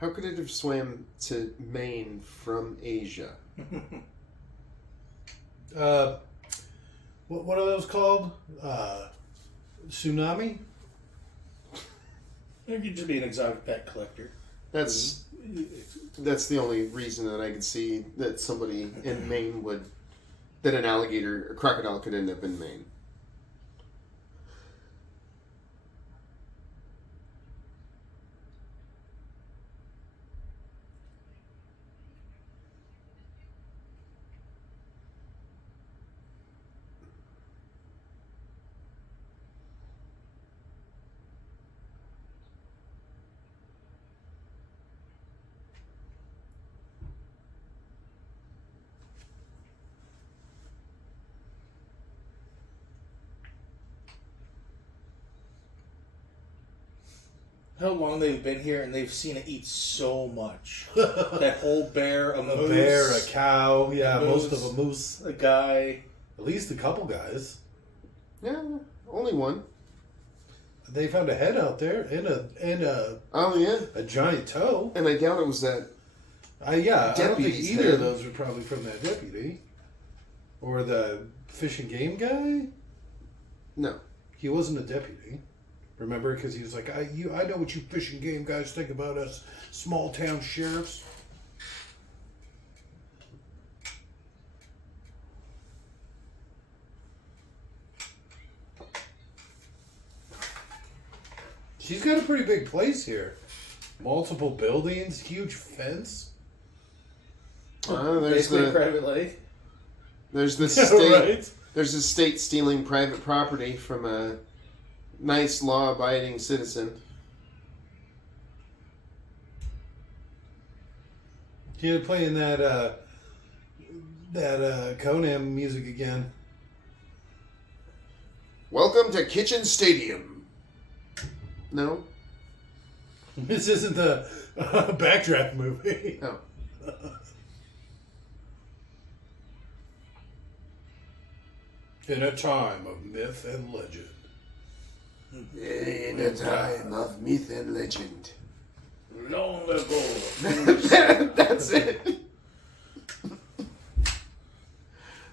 How could it have swam to Maine from Asia? What are those called? Tsunami? It could just be an exotic pet collector. That's the only reason that I could see that somebody in Maine that an alligator or crocodile could end up in Maine. How long they've been here and they've seen it eat so much. That whole bear, a moose, bear, a cow, yeah, moose, most of a moose. a guy. At least a couple guys. Yeah, only one. They found a head out there and a Oh yeah, a giant toe. and I doubt it was that. Yeah, I don't think Deputy's either head. of those were probably from that deputy. Or the fish and game guy. No. He wasn't a deputy. Remember? Because he was like, I know what you fish and game guys think about us small town sheriffs. She's got a pretty big place here. Multiple buildings, huge fence. There's Basically a the private lake. there's the Yeah, state right? there's the state stealing private property from a nice law-abiding citizen. You're playing that Conan music again. Welcome to Kitchen Stadium. No? This isn't the Backdraft movie. No. In a time of myth and legend. In a time of myth and legend. Long ago. That's it.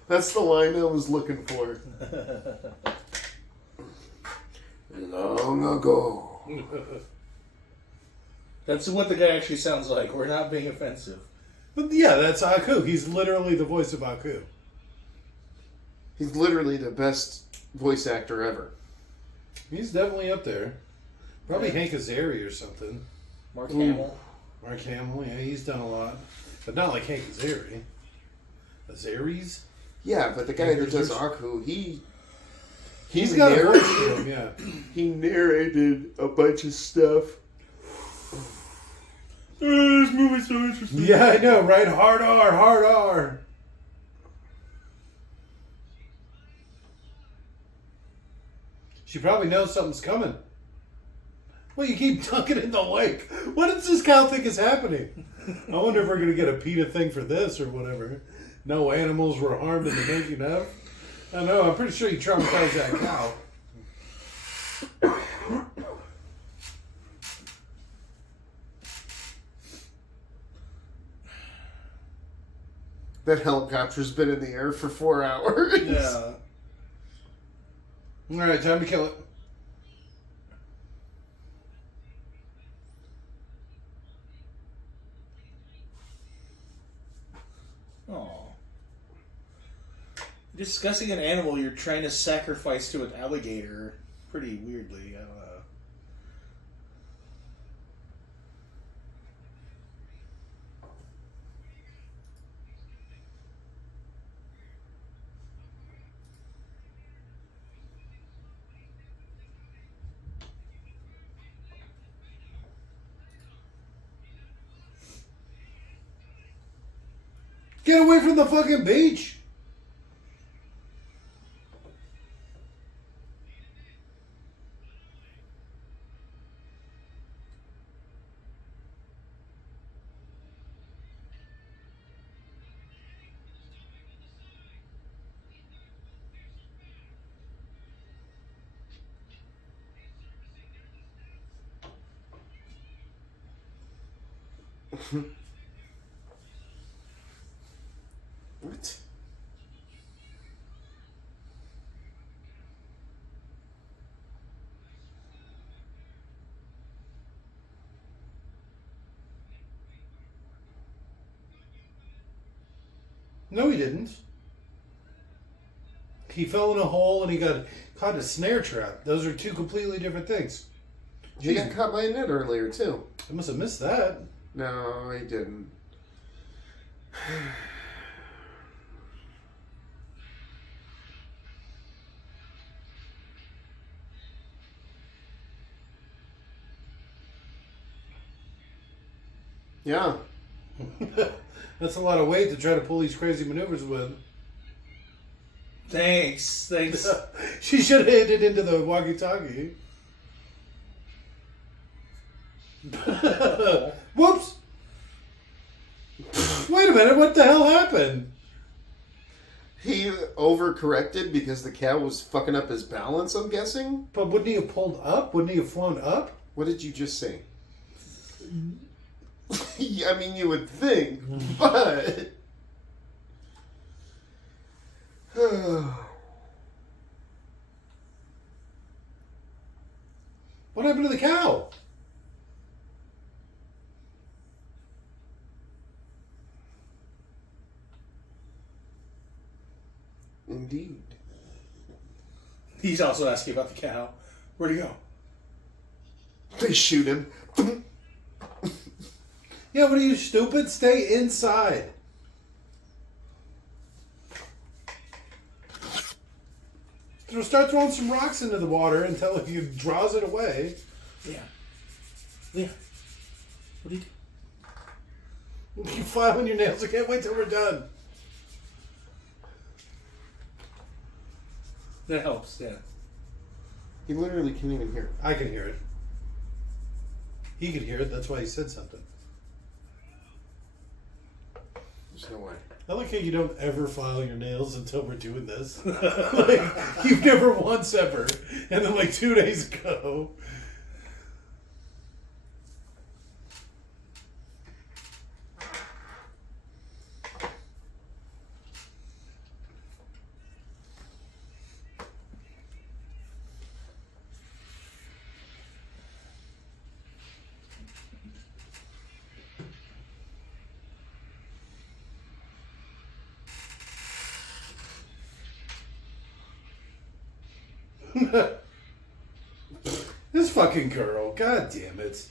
That's the line I was looking for. Long ago. That's what the guy actually sounds like. We're not being offensive. But yeah, that's Aku. He's literally the voice of Aku. He's literally the best voice actor ever. He's definitely up there. Probably Hank Azaria or something. Mark Hamill. Mark Hamill, yeah, he's done a lot. But not like Hank Azaria. Azaries? Yeah, but the guy that does Actors. Aku, he He's got a voice to him, yeah. He narrated a bunch of stuff. This movie's so interesting. Yeah, I know, right? Hard R, hard R. She probably knows something's coming. Well, you keep dunking in the lake. What does this cow think is happening? I wonder if we're going to get a PETA thing for this or whatever. No animals were harmed in the making of. I know, I'm pretty sure you traumatized that cow. That helicopter's been in the air for 4 hours. Yeah. All right, time to kill it. Aw. Discussing an animal you're trying to sacrifice to an alligator pretty weirdly. I don't know. Get away from the fucking beach. What? No, he didn't. He fell in a hole and he got caught in a snare trap. Those are two completely different things. He got caught by a net earlier, too. I must have missed that. No, he didn't. Yeah. That's a lot of weight to try to pull these crazy maneuvers with. Thanks. She should have hit it into the walkie-talkie. Whoops! Wait a minute, what the hell happened? He overcorrected because the cow was fucking up his balance, I'm guessing? But wouldn't he have pulled up? Wouldn't he have flown up? What did you just say? Yeah, I mean, you would think, but... What happened to the cow? Indeed. He's also asking about the cow. Where'd he go? They shoot him. Yeah, what are you, stupid? Stay inside. Start throwing some rocks into the water until he draws it away. Yeah. Yeah. What do you do? You filing your nails. I can't wait till we're done. That helps, yeah. He literally can't even hear. I can hear it. He could hear it. That's why he said something. There's no way. I like how you don't ever file your nails until we're doing this. Like, you've never once ever. And then like 2 days ago. This fucking girl, god damn it.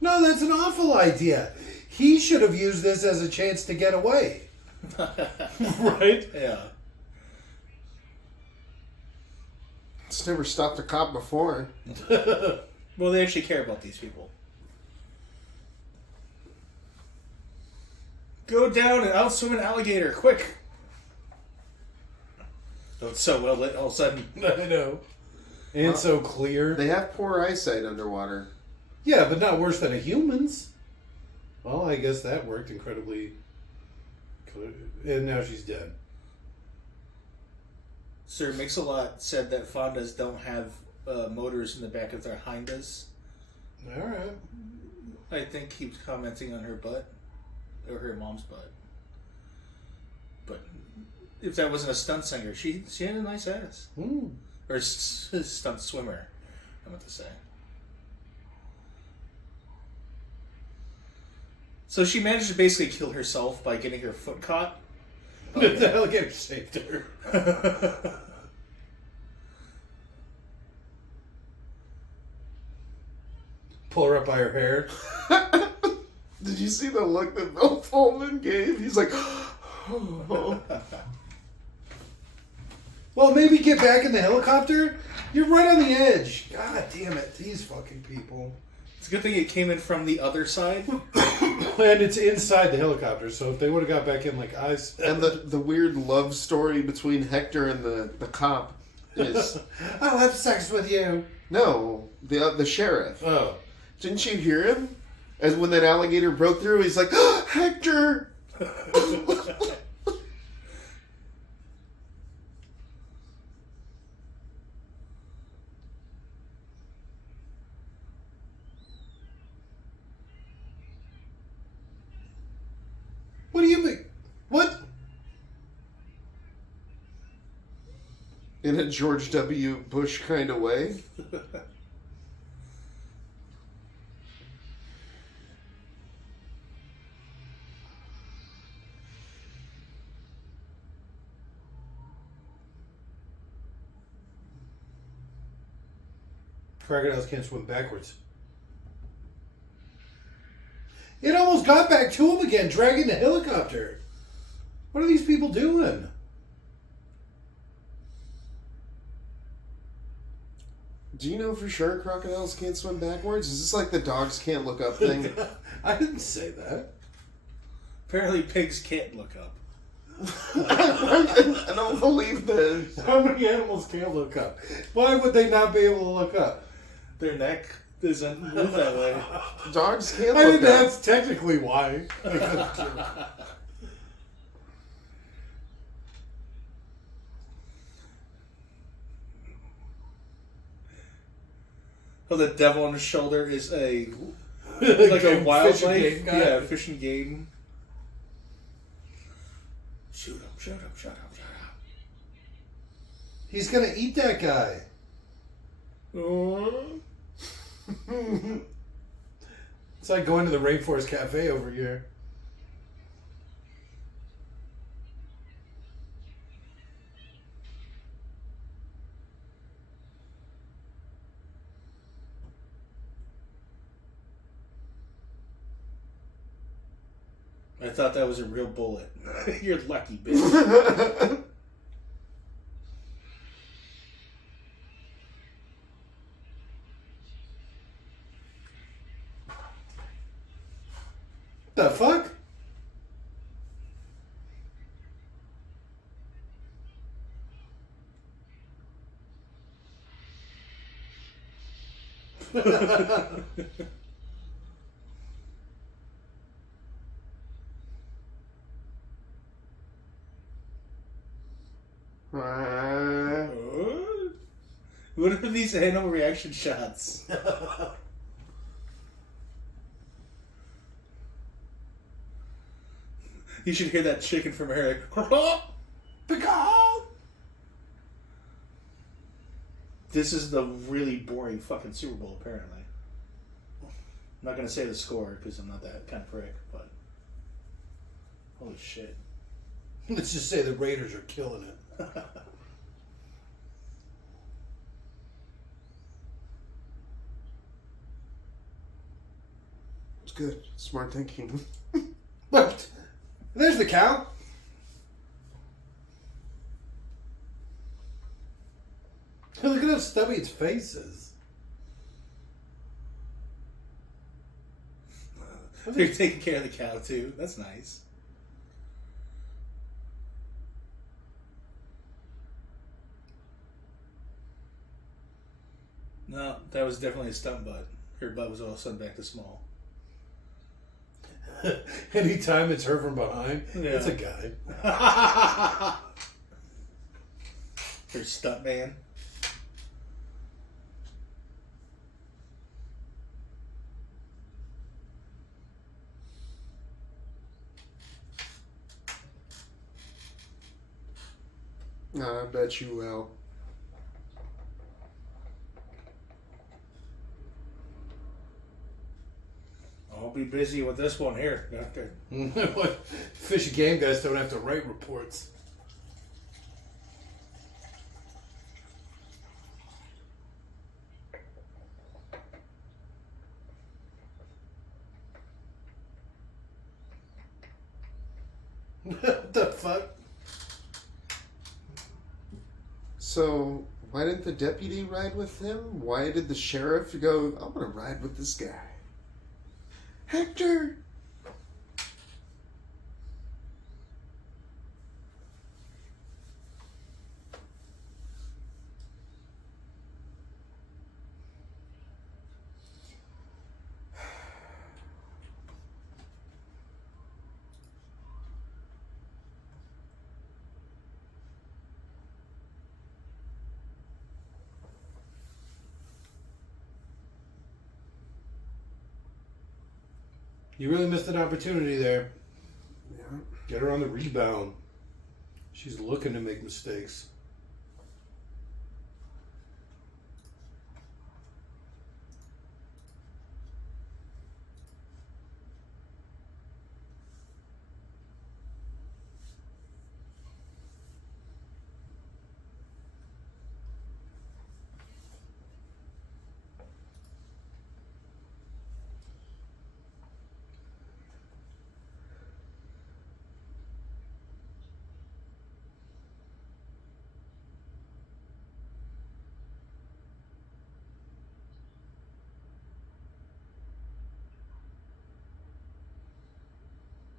No, that's an awful idea. He should have used this as a chance to get away. Right? Yeah. It's never stopped a cop before. Well, they actually care about these people. Go down and outswim an alligator, quick! Oh, it's so well lit all of a sudden. I know. And so clear. They have poor eyesight underwater. Yeah, but not worse than a human's. Well, I guess that worked incredibly. And now she's dead. Sir Mix-a-Lot said that Fondas don't have motors in the back of their hindas. Alright. I think he was commenting on her butt. Or her mom's butt. But if that wasn't a stunt singer, she had a nice ass. Or stunt swimmer, I meant to say. So she managed to basically kill herself by getting her foot caught. The alligator saved her. Pull her up by her hair. Did you see the look that Bill Pullman gave? He's like, Well, maybe get back in the helicopter. You're right on the edge. God damn it, these fucking people. It's a good thing it came in from the other side. And it's inside the helicopter, so if they would have got back in like eyes. and the weird love story between Hector and the cop is I'll have sex with you. no, the sheriff. Oh. Didn't you hear him? As when that alligator broke through, he's like, Hector. What do you mean? What? In a George W. Bush kind of way. Crocodiles can't swim backwards. It almost got back to him again, dragging the helicopter. What are these people doing? Do you know for sure crocodiles can't swim backwards? Is this like the dogs can't look up thing? I didn't say that. Apparently pigs can't look up. I don't believe this. How many animals can't look up? Why would they not be able to look up? Their neck doesn't move that way. Dogs can't I look think up. that's technically why. Oh, the devil on his shoulder is a Like like a game wildlife, guy. yeah, fishing game. Shoot him! Shoot him! Shoot him! Shoot him! He's gonna eat that guy. It's like going to the Rainforest Cafe over here. I thought that was a real bullet. You're lucky, bitch. The fuck? What are these animal reaction shots? You should hear that chicken from her. This is the really boring fucking Super Bowl, apparently. I'm not going to say the score because I'm not that kind of prick, but holy shit. Let's just say the Raiders are killing it. It's good. Smart thinking. But there's the cow. Look at how stubby its face is. They're taking care of the cow too. That's nice. No, that was definitely a stunt butt. Her butt was all of a sudden back to small. Anytime it's her from behind, Yeah. it's a guy. Her stunt man. I bet you will. I'll be busy with this one here, Doctor. Fish and game guys don't have to write reports. What the fuck? So, why didn't the deputy ride with him? Why did the sheriff go, I'm going to ride with this guy? Hector! You really missed an opportunity there. Yeah. Get her on the rebound. She's looking to make mistakes.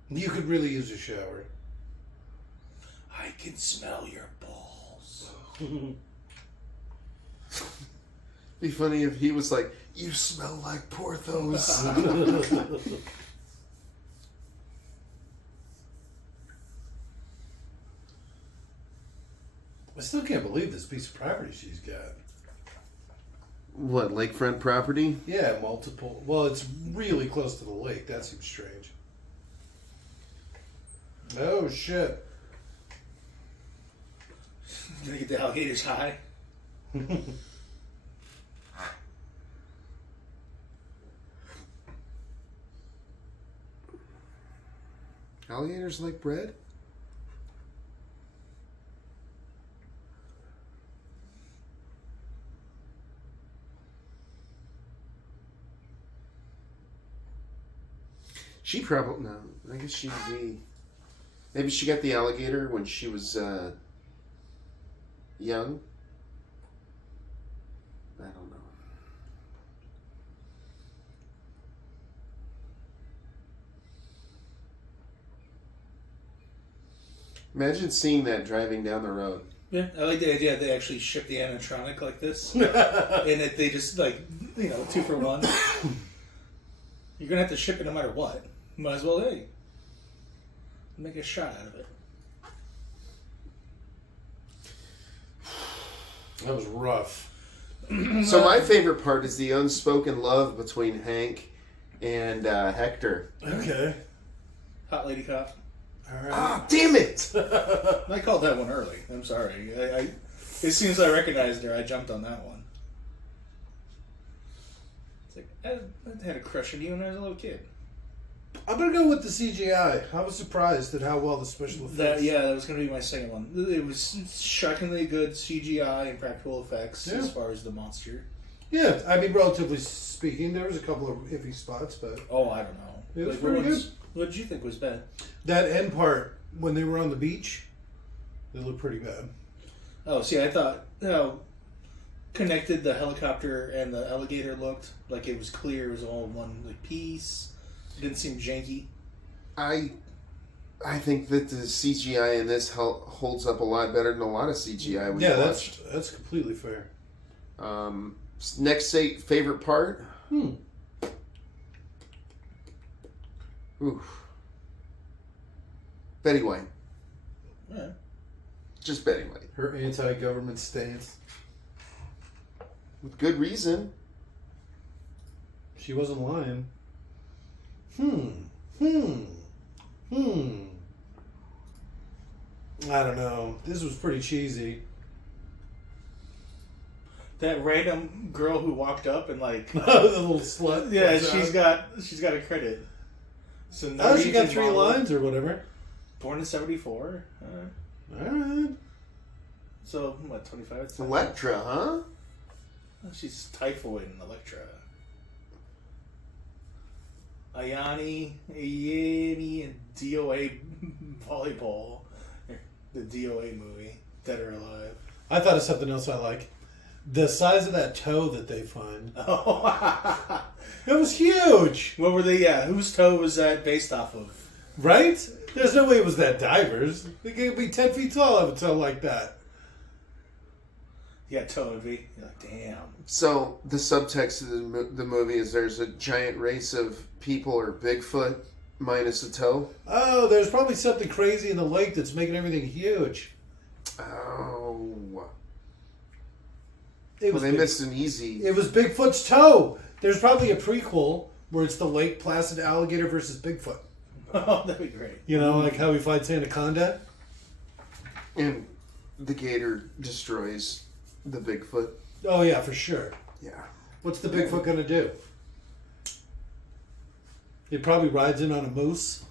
You could really use a shower. I can smell your balls. Be funny if he was like, you smell like Porthos. I still can't believe this piece of property she's got. What, lakefront property? Yeah, multiple. Well, it's really close to the lake. That seems strange. Oh, shit. Gonna get the alligators high. Alligators like bread? She probably, no, I guess she'd be, maybe she got the alligator when she was young. I don't know. Imagine seeing that driving down the road. Yeah, I like the idea they actually ship the animatronic like this. And that they just, like, you know, 2 for 1. You're going to have to ship it no matter what. Might as well, hey, make a shot out of it. That was rough. So my favorite part is the unspoken love between Hank and Hector. Okay. Hot Lady Cop. All right. Ah, damn it! I called that one early. I'm sorry. As soon as I recognized her, I jumped on that one. It's like, I had a crush on you when I was a little kid. I'm gonna go with the CGI. I was surprised at how well the special effects. That was going to be my second one. It was shockingly good CGI and practical effects as far as the monster. Yeah, I mean, relatively speaking, there was a couple of iffy spots, but Oh, I don't know. it was pretty good. What did you think was bad? That end part when they were on the beach, they looked pretty bad. Oh, see, I thought how connected the helicopter and the alligator looked. Like it was clear. It was all one piece. It didn't seem janky. I think that the CGI in this holds up a lot better than a lot of CGI we watched. That's completely fair. Next, say favorite part. Ooh. Betty White. Yeah. Just Betty White. Her anti-government stance. With good reason. She wasn't lying. I don't know. This was pretty cheesy. That random girl who walked up and like The little slut. yeah, she's got a credit. So Oh, she got 3 model, lines or whatever. Born in '74. Alright. So what? 25. Electra, huh? She's typhoid in Electra. Ayani, and DOA volleyball. The DOA movie, Dead or Alive. I thought of something else I like. The size of that toe that they find. Oh, It was huge! what were they? Yeah, whose toe was that based off of? Right? There's no way it was that diver's. They could be 10 feet tall of a toe like that. Yeah, toe envy. You're like, damn. So the subtext of the movie is there's a giant race of people or Bigfoot minus a toe. Oh, there's probably something crazy in the lake that's making everything huge. Oh. It Well, was they Big- missed an easy. It was Bigfoot's toe. There's probably a prequel where it's the Lake Placid alligator versus Bigfoot. Oh, that'd be great. You know, like how he fights Anaconda? And the gator destroys the Bigfoot. Oh, yeah, for sure. Yeah. What's the Bigfoot going to do? He probably rides in on a moose.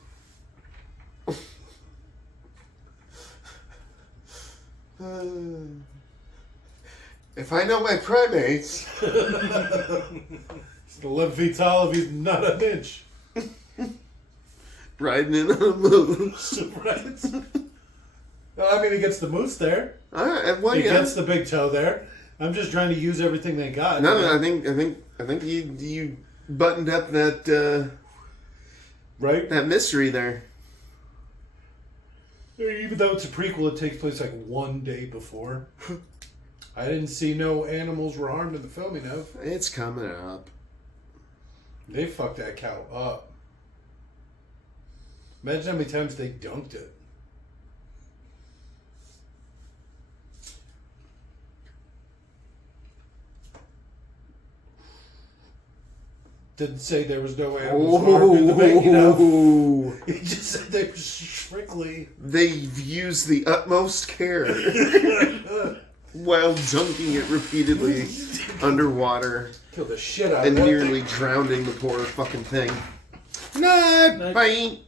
If I know my primates. He's 11 feet tall if he's not an inch. Riding in on a moose. Right? Well, I mean, he gets the moose there. All right, well, He yeah. gets the big toe there. I'm just trying to use everything they got. No, I think you buttoned up that Right? that mystery there. Even though it's a prequel, it takes place like one day before. I didn't see no animals were harmed in the filming of. It's coming up. They fucked that cow up. Imagine how many times they dunked it. Didn't say there was no animals harmed in the making of. He just said they were strictly. They've used the utmost care while dunking it repeatedly underwater Killed the shit out and of it. nearly drowning the poor fucking thing. Nah, Bye.